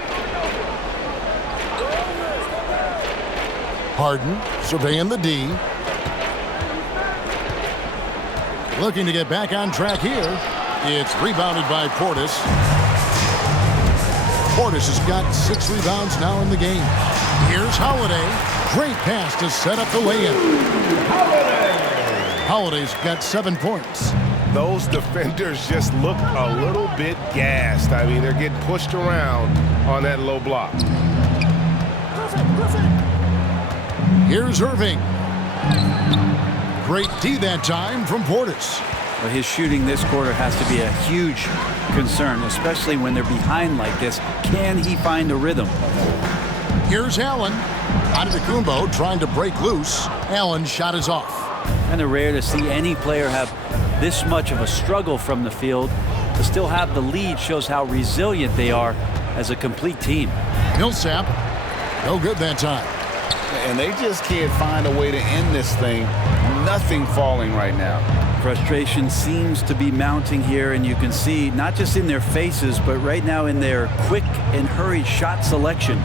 Harden surveying the D. Looking to get back on track here. It's rebounded by Portis. Portis has got 6 rebounds now in the game. Here's Holiday. Great pass to set up the lay-in. Holiday's got 7 points. Those defenders just look a little bit gassed. I mean, they're getting pushed around on that low block. Here's Irving. Great D that time from Portis. Well, his shooting this quarter has to be a huge concern, especially when they're behind like this. Can he find a rhythm? Here's Allen. Antetokounmpo trying to break loose. Allen's shot is off. Kind of rare to see any player have this much of a struggle from the field. To still have the lead shows how resilient they are as a complete team. Millsap, no good that time. And they just can't find a way to end this thing. nothing falling right now. Frustration seems to be mounting here, and you can see not just in their faces, but right now in their quick and hurried shot selection.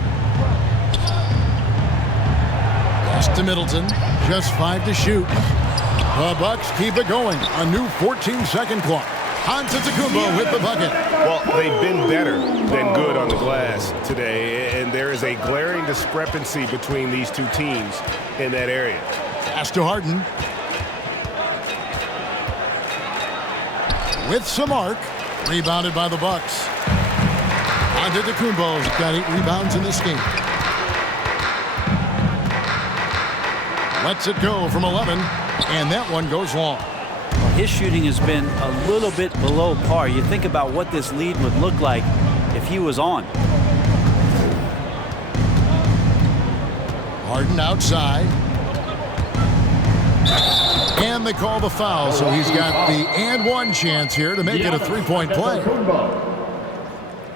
Pass to Middleton. Just 5 to shoot. The Bucks keep it going. A new 14-second clock. Antetokounmpo with the bucket. Well, they've been better than good on the glass today, and there is a glaring discrepancy between these two teams in that area. Pass to Harden. With some arc. Rebounded by the Bucks. Antetokounmpo's got 8 rebounds in this game. Lets it go from 11, and that one goes long. His shooting has been a little bit below par. You think about what this lead would look like if he was on. Harden outside. And they call the foul, so he's got the and one chance here to make it a three-point play.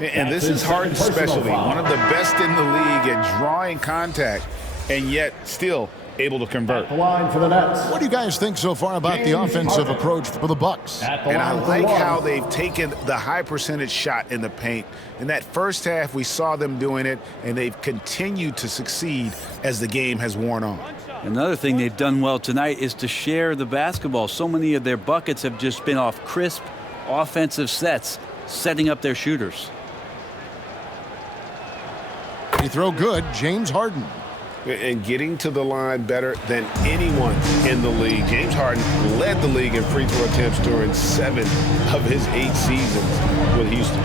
And this is Harden's specialty. One of the best in the league at drawing contact, and yet still able to convert. The line for the Nets. What do you guys think so far about the offensive approach for the Bucks? And I like how they've taken the high percentage shot in the paint. In that first half, we saw them doing it, and they've continued to succeed as the game has worn on. Another thing they've done well tonight is to share the basketball. So many of their buckets have just been off crisp offensive sets, setting up their shooters. Free throw good, James Harden. And getting to the line better than anyone in the league. James Harden led the league in free throw attempts during 7 of his 8 seasons with Houston.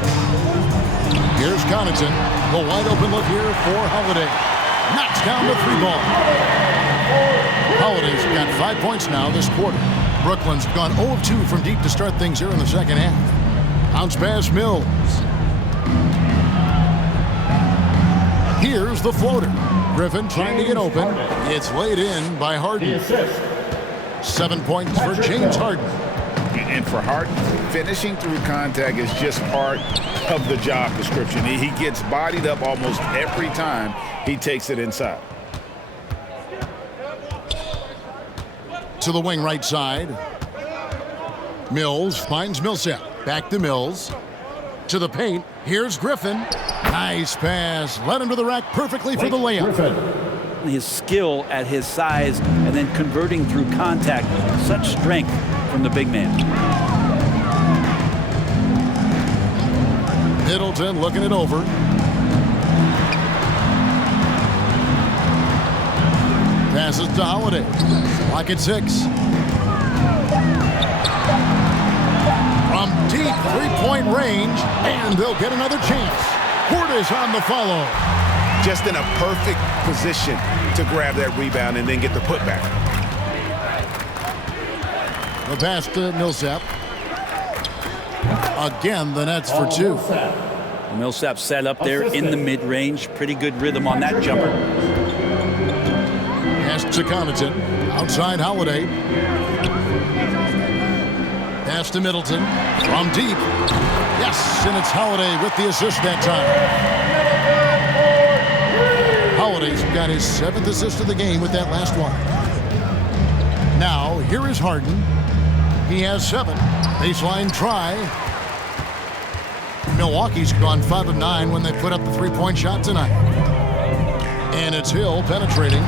Here's Connaughton. The wide open look here for Holiday. Knocks down the 3-ball. Holiday's got 5 points now this quarter. Brooklyn's gone 0 of 2 from deep to start things here in the second half. Bounce pass Mills. Here's the floater. Griffin trying to get open. It's laid in by Harden. 7 points for James Harden. And for Harden, finishing through contact is just part of the job description. He gets bodied up almost every time he takes it inside. To the wing right side. Mills finds Millsap. Back to Mills. To the paint. Here's Griffin. Nice pass. Led him to the rack perfectly for the layup. Griffin. His skill at his size and then converting through contact. Such strength from the big man. Middleton looking it over. Passes to Holiday. Clock at 6. From deep three-point range, and they'll get another chance. Portis on the follow. Just in a perfect position to grab that rebound and then get the putback. The pass to Millsap. Again, the Nets for 2. Millsap set up there in the mid-range. Pretty good rhythm on that jumper. Pass to Connaughton. Outside Holiday. Pass to Middleton. From deep. Yes, and it's Holiday with the assist that time. Holiday's got his 7th assist of the game with that last one. Now, here is Harden. He has 7. Baseline try. Milwaukee's gone 5 of 9 when they put up the 3-point shot tonight. And it's Hill penetrating.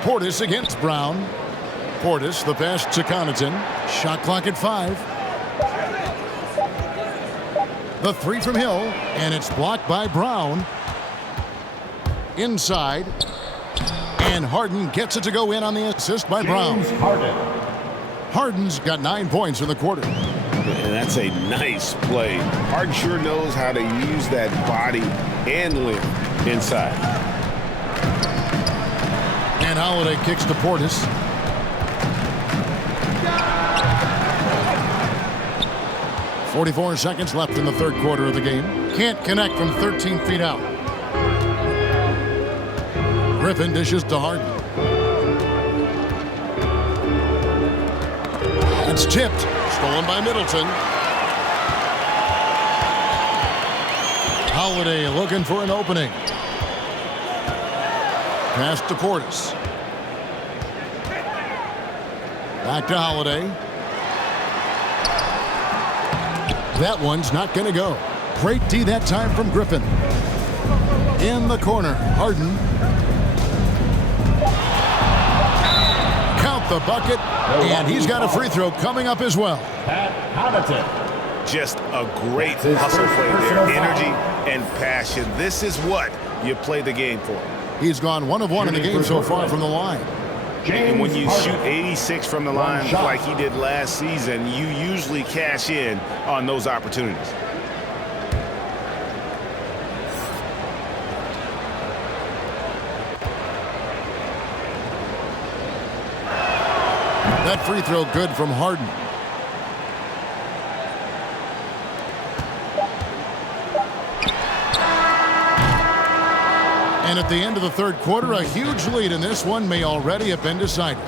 Portis against Brown. Portis, the pass to Connaughton. Shot clock at 5. The 3 from Hill, and it's blocked by Brown. Inside. And Harden gets it to go in on the assist by Brown. Harden's got 9 points in the quarter. And that's a nice play. Harden sure knows how to use that body and length inside. And Holiday kicks to Portis. .44 seconds left in the third quarter of the game. Can't connect from 13 feet out. Griffin dishes to Harden. It's tipped. Stolen by Middleton. Holiday looking for an opening. Pass to Portis. Back to Holiday. That one's not going to go. Great D that time from Griffin. In the corner, Harden. Count the bucket, and he's got a free throw coming up as well. Just a great hustle play there. Energy and passion. This is what you play the game for. He's gone 1 of 1 in the game so far from the line. And when you shoot 86 from the line like he did last season, you usually cash in on those opportunities. That free throw good from Harden. And at the end of the third quarter, a huge lead in this one may already have been decided.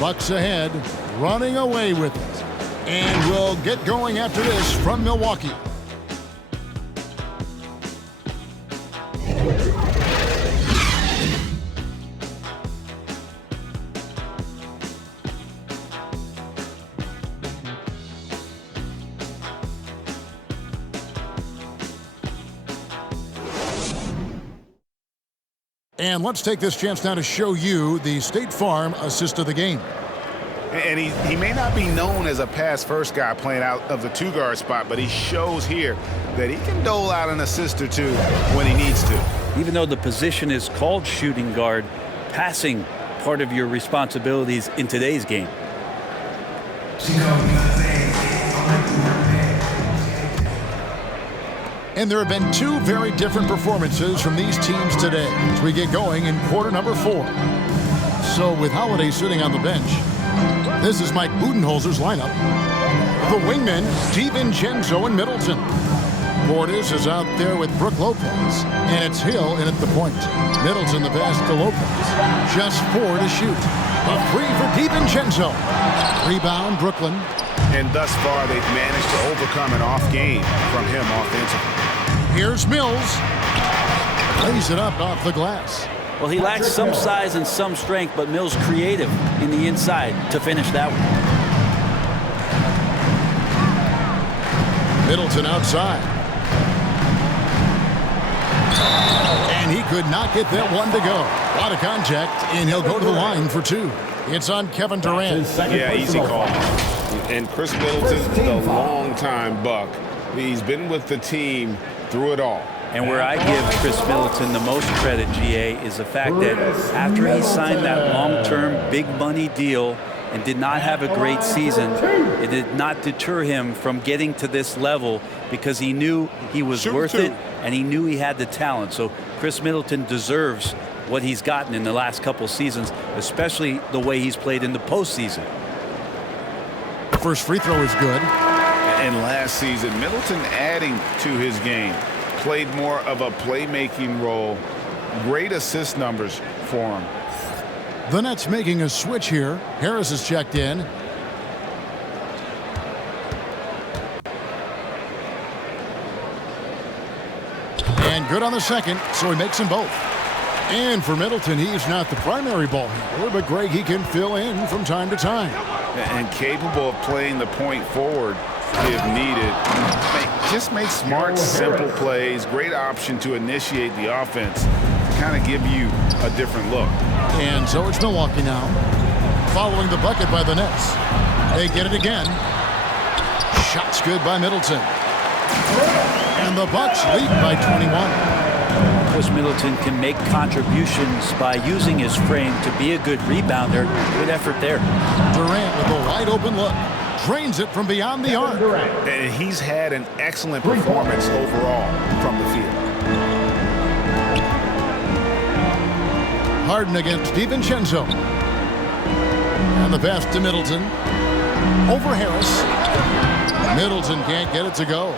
Bucks ahead, running away with it. And we'll get going after this from Milwaukee. And let's take this chance now to show you the State Farm assist of the game. And he may not be known as a pass-first guy playing out of the two-guard spot, but he shows here that he can dole out an assist or two when he needs to. Even though the position is called shooting guard, passing part of your responsibilities in today's game. And there have been 2 very different performances from these teams today as we get going in quarter number 4. So with Holiday sitting on the bench, this is Mike Budenholzer's lineup. The wingmen, DiVincenzo and Middleton. Portis is out there with Brook Lopez, and it's Hill in at the point. Middleton the pass to Lopez. Just 4 to shoot. A 3 for DiVincenzo. Rebound, Brooklyn. And thus far, they've managed to overcome an off game from him offensively. Here's Mills. Lays it up off the glass. Well, he lacks some size and some strength, but Mills creative in the inside to finish that one. Middleton outside. And he could not get that one to go. A lot of contact, and he'll go to the line for 2. It's on Kevin Durant. Yeah, easy call. And Chris Middleton, the longtime Buck. He's been with the team through it all. And where I give Chris Middleton the most credit, GA, is the fact that after he signed that long-term big money deal and did not have a great season, it did not deter him from getting to this level because he knew he was worth it and he knew he had the talent. So Chris Middleton deserves what he's gotten in the last couple seasons, especially the way he's played in the postseason. First free throw is good. And last season, Middleton adding to his game. Played more of a playmaking role. Great assist numbers for him. The Nets making a switch here. Harris is checked in. And good on the second, so he makes them both. And for Middleton, he's not the primary ball handler, but Greg, he can fill in from time to time. And capable of playing the point forward if needed. Just make smart, simple plays. Great option to initiate the offense. Kind of give you a different look. And so it's Milwaukee now. Following the bucket by the Nets. They get it again. Shots good by Middleton. And the Bucks lead by 21. Chris Middleton can make contributions by using his frame to be a good rebounder. Good effort there. Durant with a wide open look. Drains it from beyond the arc. And he's had an excellent performance overall from the field. Harden against DiVincenzo. And the pass to Middleton. Over Harris. Middleton can't get it to go.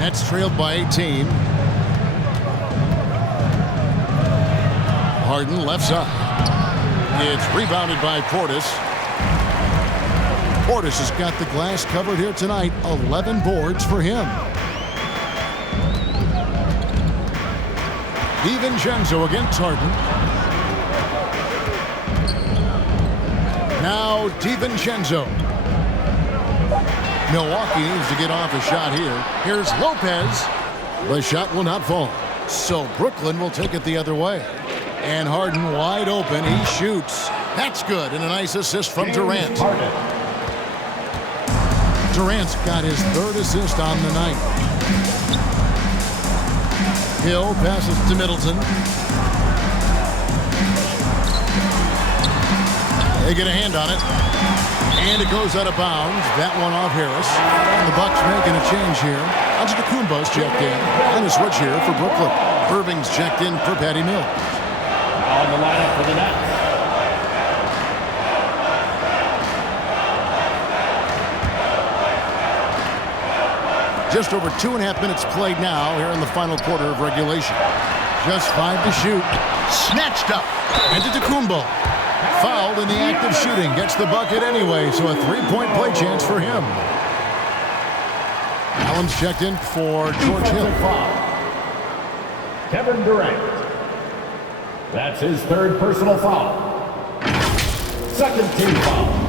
Nets trailed by 18. Harden left side. It's rebounded by Portis. Portis has got the glass covered here tonight. 11 boards for him. DiVincenzo against Harden. Now DiVincenzo. Milwaukee needs to get off a shot here. Here's Lopez. The shot will not fall. So Brooklyn will take it the other way. And Harden wide open. He shoots. That's good. And a nice assist from Durant. Durant's got his third assist on the night. Hill passes to Middleton. They get a hand on it. And it goes out of bounds. That one off Harris. And the Bucks making a change here. Antetokounmpo's checked in. And a switch here for Brooklyn. Irving's checked in for Patty Mills. On the lineup for the Nets. Just over 2.5 minutes played now here in the final quarter of regulation. Just 5 to shoot. Snatched up. Antetokounmpo. Fouled in the act of shooting. Gets the bucket anyway, so a 3-point play chance for him. Allen's checked in for George Hill. Kevin Durant. That's his third personal foul. Second team foul.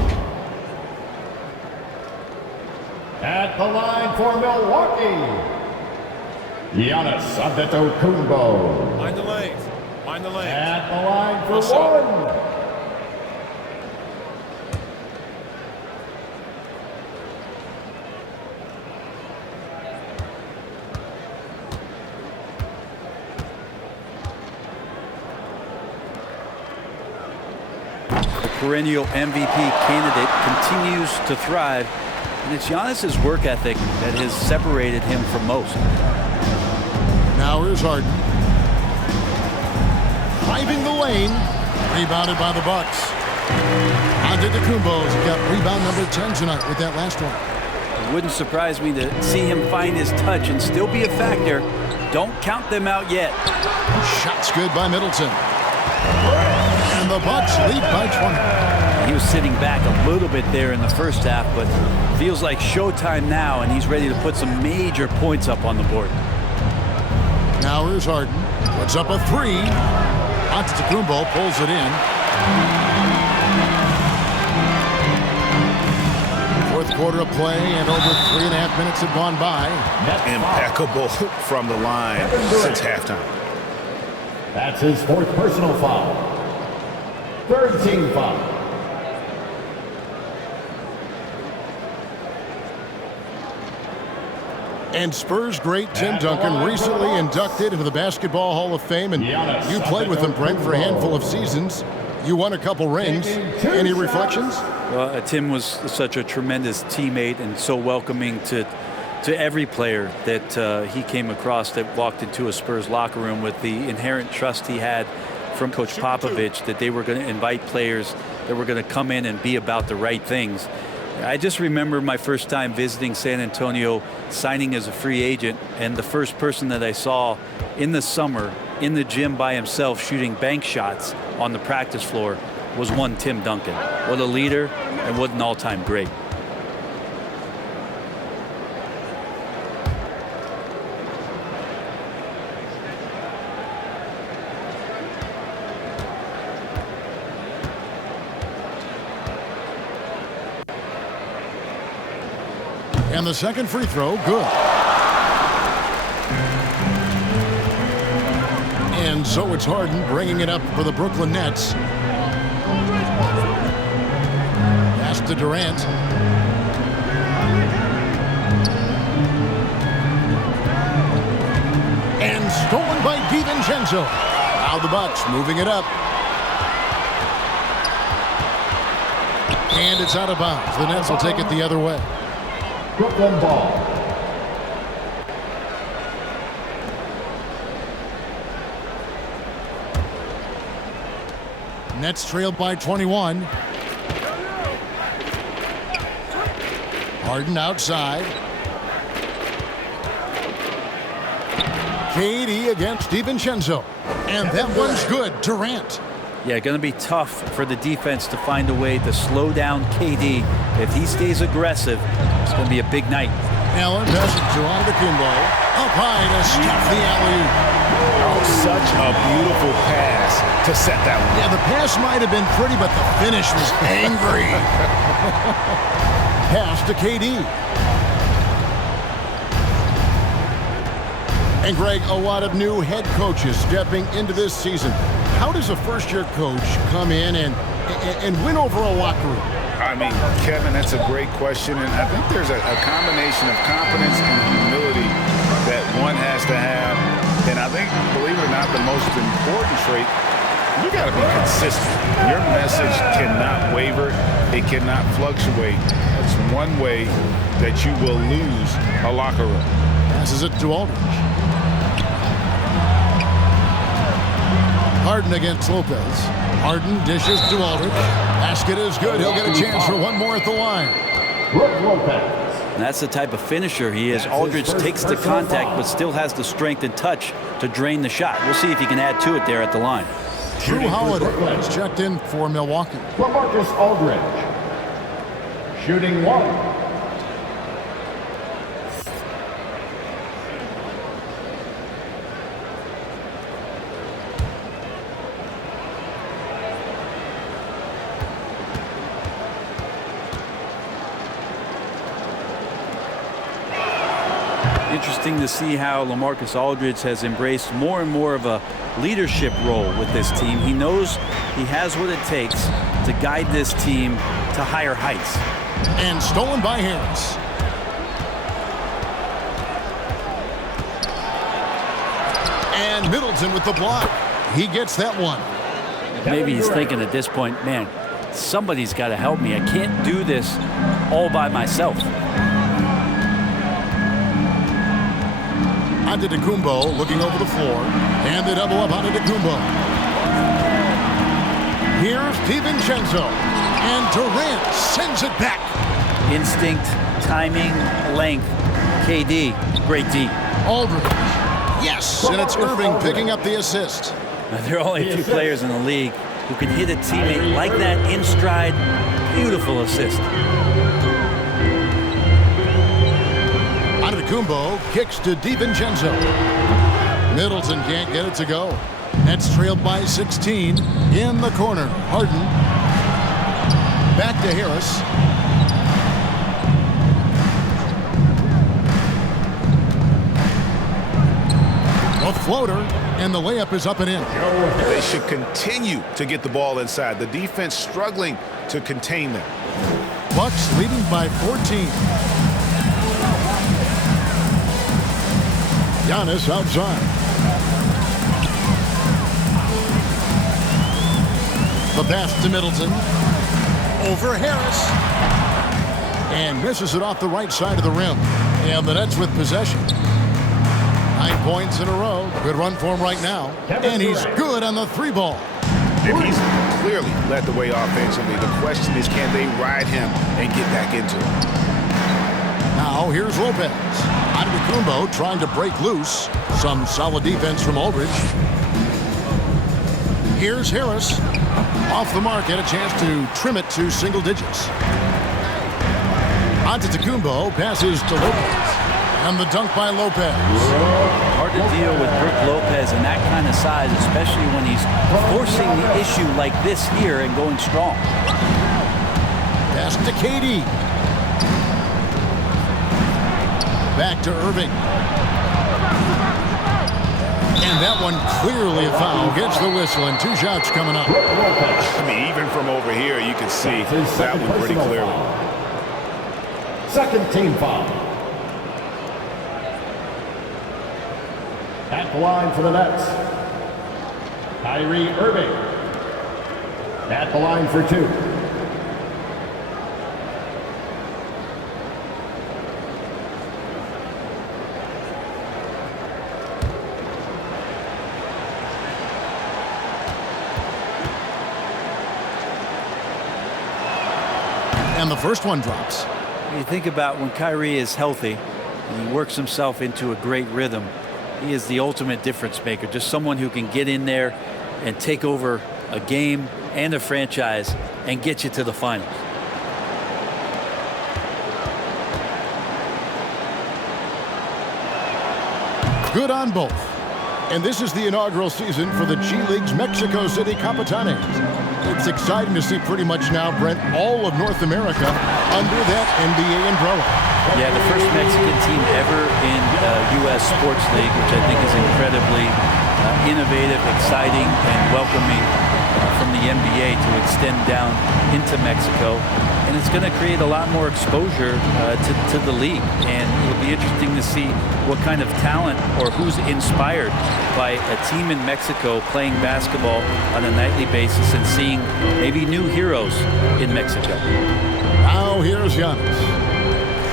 At the line for Milwaukee, Giannis Antetokounmpo. Mind the lanes. Mind the lanes. At the line for one. The perennial MVP candidate continues to thrive. And it's Giannis's work ethic that has separated him from most. Now here's Harden. Driving the lane. Rebounded by the Bucks. Antetokounmpo's got rebound number 10 tonight with that last one. It wouldn't surprise me to see him find his touch and still be a factor. Don't count them out yet. Shot's good by Middleton. And the Bucks lead by 20. He was sitting back a little bit there in the first half, but feels like showtime now, and he's ready to put some major points up on the board. Now here's Harden. Puts up a 3. Antetokounmpo pulls it in. Fourth quarter of play, and over 3.5 minutes have gone by. Impeccable from the line since halftime. That's his fourth personal foul. Third team foul. And Spurs great Tim Duncan recently inducted into the Basketball Hall of Fame, and you played with him, Brent, for a handful of seasons. You won a couple rings. Any reflections? Well, Tim was such a tremendous teammate and so welcoming to every player that he came across that walked into a Spurs locker room, with the inherent trust he had from Coach Popovich that they were going to invite players that were going to come in and be about the right things. I just remember my first time visiting San Antonio, signing as a free agent, and the first person that I saw in the summer in the gym by himself shooting bank shots on the practice floor was one Tim Duncan. What a leader and what an all-time great. And the second free throw, good. And so it's Harden bringing it up for the Brooklyn Nets. Pass to Durant. And stolen by DiVincenzo. Now the Bucks moving it up. And it's out of bounds. The Nets will take it the other way. Brooklyn ball. Nets trailed by 21. Harden outside. KD against DiVincenzo. And that one's good. Durant. Yeah, going to be tough for the defense to find a way to slow down KD. If he stays aggressive, it's going to be a big night. Allen passes it to Antetokounmpo. Up high to stuff the alley-oop. Oh, such a beautiful pass to set that one. Yeah, the pass might have been pretty, but the finish was angry. Pass to KD. And Greg, a lot of new head coaches stepping into this season. How does a first-year coach come in and win over a locker room? I mean, Kevin, that's a great question, and I think there's a combination of confidence and humility that one has to have. And I think, believe it or not, the most important trait, you got to be consistent. Your message cannot waver. It cannot fluctuate. That's one way that you will lose a locker room. Passes it to Aldridge. Harden against Lopez. Harden dishes to Aldridge. Basket is good. He'll get a chance for one more at the line. And that's the type of finisher he is. Aldridge takes the contact but still has the strength and touch to drain the shot. We'll see if he can add to it there at the line. Drew Holiday has checked in for Milwaukee. LaMarcus Aldridge, shooting 1. Interesting to see how LaMarcus Aldridge has embraced more and more of a leadership role with this team. He knows he has what it takes to guide this team to higher heights. And stolen by Harris. And Middleton with the block. He gets that one. Maybe he's thinking at this point, man, somebody's got to help me. I can't do this all by myself. Antetokounmpo looking over the floor. And they double up Antetokounmpo. Here's DiVincenzo. And Durant sends it back. Instinct, timing, length. KD, great D. Aldridge. Yes, and it's Irving picking up the assist. There are only 2 players in the league who can hit a teammate like that in stride. Beautiful assist. Antetokounmpo kicks to DiVincenzo. Middleton can't get it to go. Nets trailed by 16 in the corner. Harden back to Harris. A floater, and the layup is up and in. They should continue to get the ball inside. The defense struggling to contain them. Bucks leading by 14. Giannis outside. The pass to Middleton. Over Harris. And misses it off the right side of the rim. And the Nets with possession. 9 points in a row. Good run for him right now. And he's good on the 3-ball. And he's clearly led the way offensively. The question is, can they ride him and get back into it? Now here's Lopez. Antetokounmpo trying to break loose. Some solid defense from Aldridge. Here's Harris. Off the mark, had a chance to trim it to single digits. Antetokounmpo passes to Lopez. And the dunk by Lopez. Hard to deal with Brook Lopez in that kind of size, especially when he's forcing the issue like this here and going strong. Pass to KD. Back to Irving. And that one clearly a foul. Gets the whistle and 2 shots coming up. I mean, even from over here, you can see that one pretty clearly. Second team foul. At the line for the Nets, Kyrie Irving. At the line for 2. And the first one drops. You think about when Kyrie is healthy and he works himself into a great rhythm. He is the ultimate difference maker, just someone who can get in there and take over a game and a franchise and get you to the finals. Good on both. And this is the inaugural season for the G League's Mexico City Capitanes. It's exciting to see pretty much now, Brent, all of North America under that NBA umbrella. Yeah, the first Mexican team ever in U.S. Sports League, which I think is incredibly innovative, exciting, and welcoming from the NBA to extend down into Mexico. And it's going to create a lot more exposure to the league. And it'll be interesting to see what kind of talent or who's inspired by a team in Mexico playing basketball on a nightly basis and seeing maybe new heroes in Mexico. Now here's Giannis.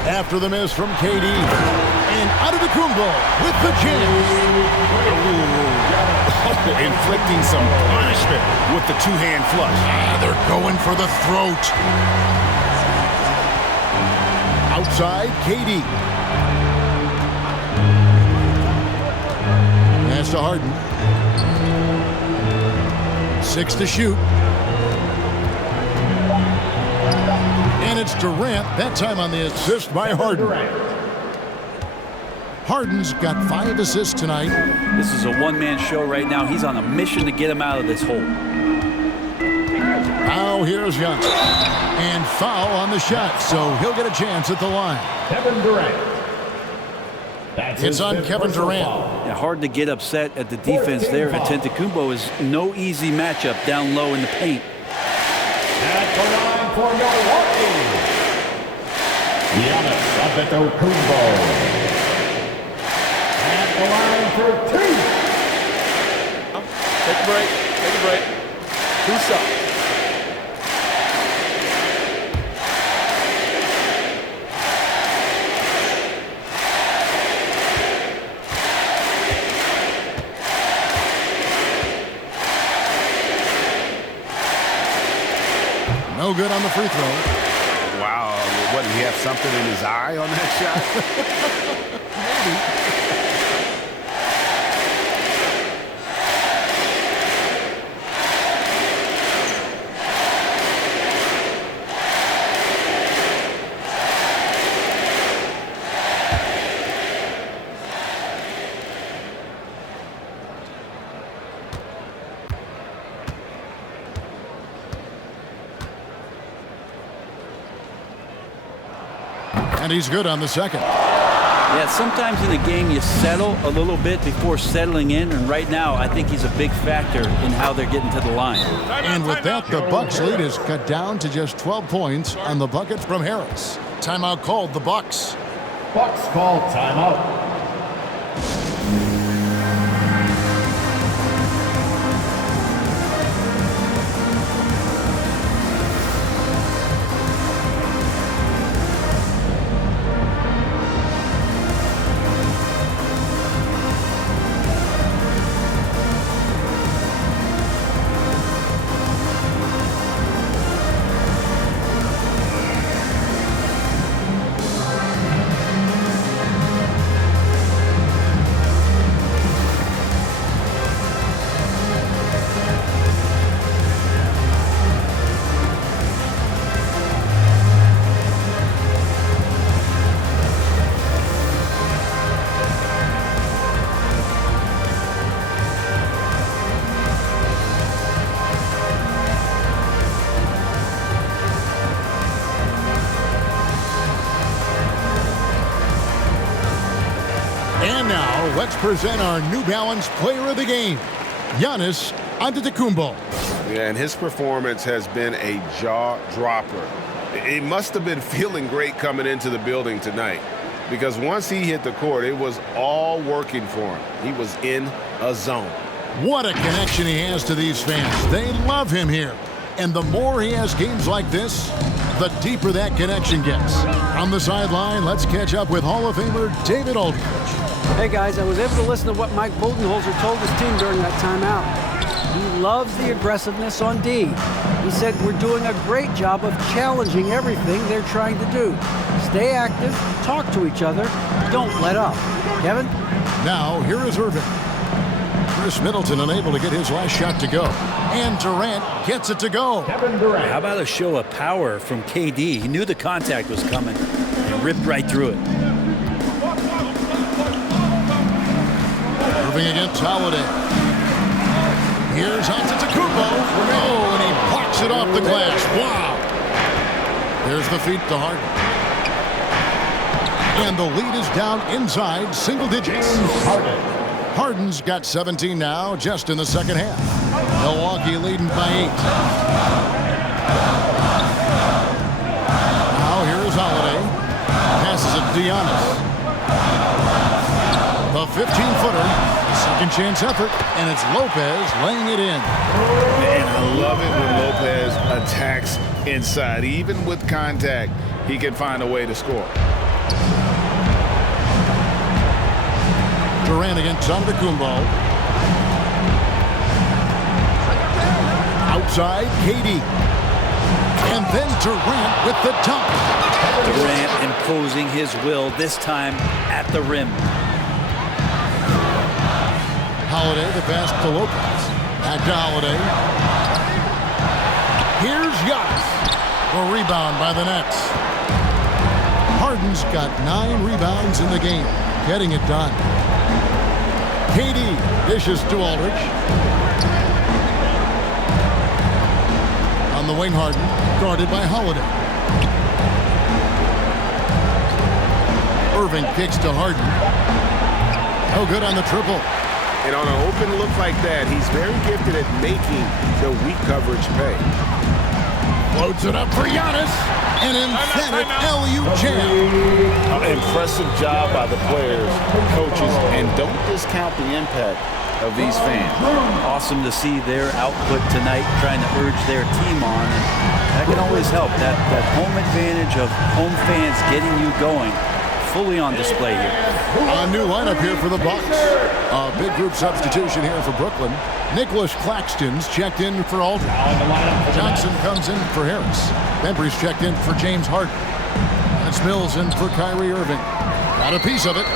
After the miss from KD. And Antetokounmpo with the jam. Inflicting some punishment with the two-hand flush. They're going for the throat. Outside, KD. That's to Harden. 6 to shoot. And it's Durant, that time on the assist by Harden. Harden's got 5 assists tonight. This is a one-man show right now. He's on a mission to get him out of this hole. Now here's Giannis. And foul on the shot, so he'll get a chance at the line. Kevin Durant. It's on Kevin Durant. Yeah, hard to get upset at the defense there. Antetokounmpo is no easy matchup down low in the paint. At the line for Milwaukee, Giannis Antetokounmpo. At the line for 2. Take a break. Take a break. 2 shots. No good on the free throw. Wow. What, did he have something in his eye on that shot? Maybe. And he's good on the second. Yeah, sometimes in a game you settle a little bit before settling in, and right now I think he's a big factor in how they're getting to the line. And with that, the Bucks lead is cut down to just 12 points on the bucket from Harris. Timeout called the Bucks. Bucks call timeout. And now, let's present our New Balance Player of the Game, Giannis Antetokounmpo. Yeah, and his performance has been a jaw-dropper. He must have been feeling great coming into the building tonight, because once he hit the court, it was all working for him. He was in a zone. What a connection he has to these fans. They love him here. And the more he has games like this, the deeper that connection gets. On the sideline, let's catch up with Hall of Famer David Aldridge. Hey guys, I was able to listen to what Mike Budenholzer told his team during that timeout. He loves the aggressiveness on D. He said we're doing a great job of challenging everything they're trying to do. Stay active, talk to each other, don't let up. Kevin? Now, here is Irving. Chris Middleton unable to get his last shot to go. And Durant gets it to go. Kevin Durant. How about a show of power from KD? He knew the contact was coming and ripped right through it. Irving against Holiday. Here's Antetokounmpo. Oh, and he blocks it off the glass. Wow. There's the feet to Harden. And the lead is down inside single digits. Harden's got 17 now, just in the second half. Milwaukee leading by 8. Now here's Holiday. Passes it to Giannis. The 15-footer, second chance effort, and it's Lopez laying it in. And I love it when Lopez attacks inside. Even with contact, he can find a way to score. Durant against Antetokounmpo. Outside, KD. And then Durant with the dunk. Durant imposing his will, this time at the rim. Holiday, the pass to Lopez. Back to Holiday. Here's Giannis. The rebound by the Nets. Harden's got 9 rebounds in the game, getting it done. KD dishes to Aldridge. On the wing, Harden, guarded by Holiday. Irving kicks to Harden. No good on the triple. And on an open look like that, he's very gifted at making the weak coverage pay. Loads it up for Giannis. An emphatic LU jam. Impressive job by the players, coaches, and don't discount the impact of these fans. Awesome to see their output tonight, trying to urge their team on. And that can always help. That home advantage of home fans getting you going, fully on display here. A new lineup here for the Bucks. A big group substitution here for Brooklyn. Nicholas Claxton's checked in for Aldridge. Johnson comes in for Harris. Bembry's checked in for James Harden. And it's Mills in for Kyrie Irving. Got a piece of it.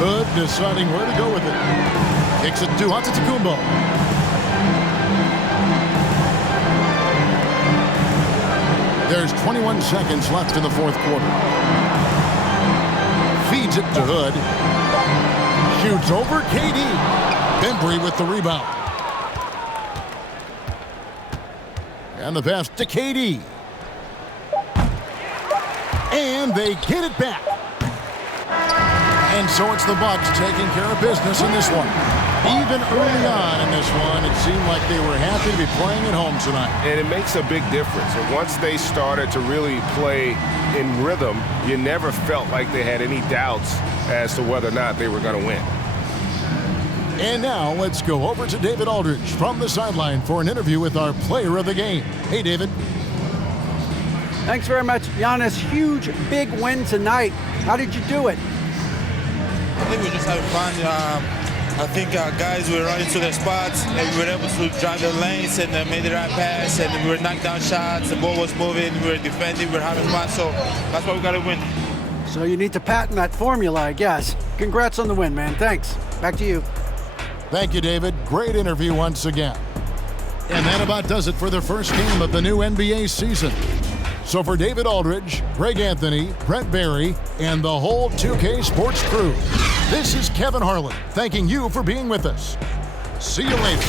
Hood deciding where to go with it. Kicks it to Antetokounmpo. There's 21 seconds left in the fourth quarter. Feeds it to Hood. Shoots over KD. Bembry with the rebound. And the pass to KD. And they get it back. And so it's the Bucks taking care of business in this one. Even early on in this one, it seemed like they were happy to be playing at home tonight. And it makes a big difference. And once they started to really play in rhythm, you never felt like they had any doubts as to whether or not they were going to win. And now let's go over to David Aldridge from the sideline for an interview with our player of the game. Hey, David. Thanks very much, Giannis. Huge, big win tonight. How did you do it? I think we're just having fun. I think our guys were running to their spots, and we were able to drive the lanes and made the right pass, and we were knocking down shots. The ball was moving. We were defending. We were having fun. So that's why we got to win. So you need to patent that formula, I guess. Congrats on the win, man. Thanks. Back to you. Thank you, David. Great interview once again. And that about does it for the first game of the new NBA season. So for David Aldridge, Greg Anthony, Brent Barry, and the whole 2K Sports crew, this is Kevin Harlan thanking you for being with us. See you later.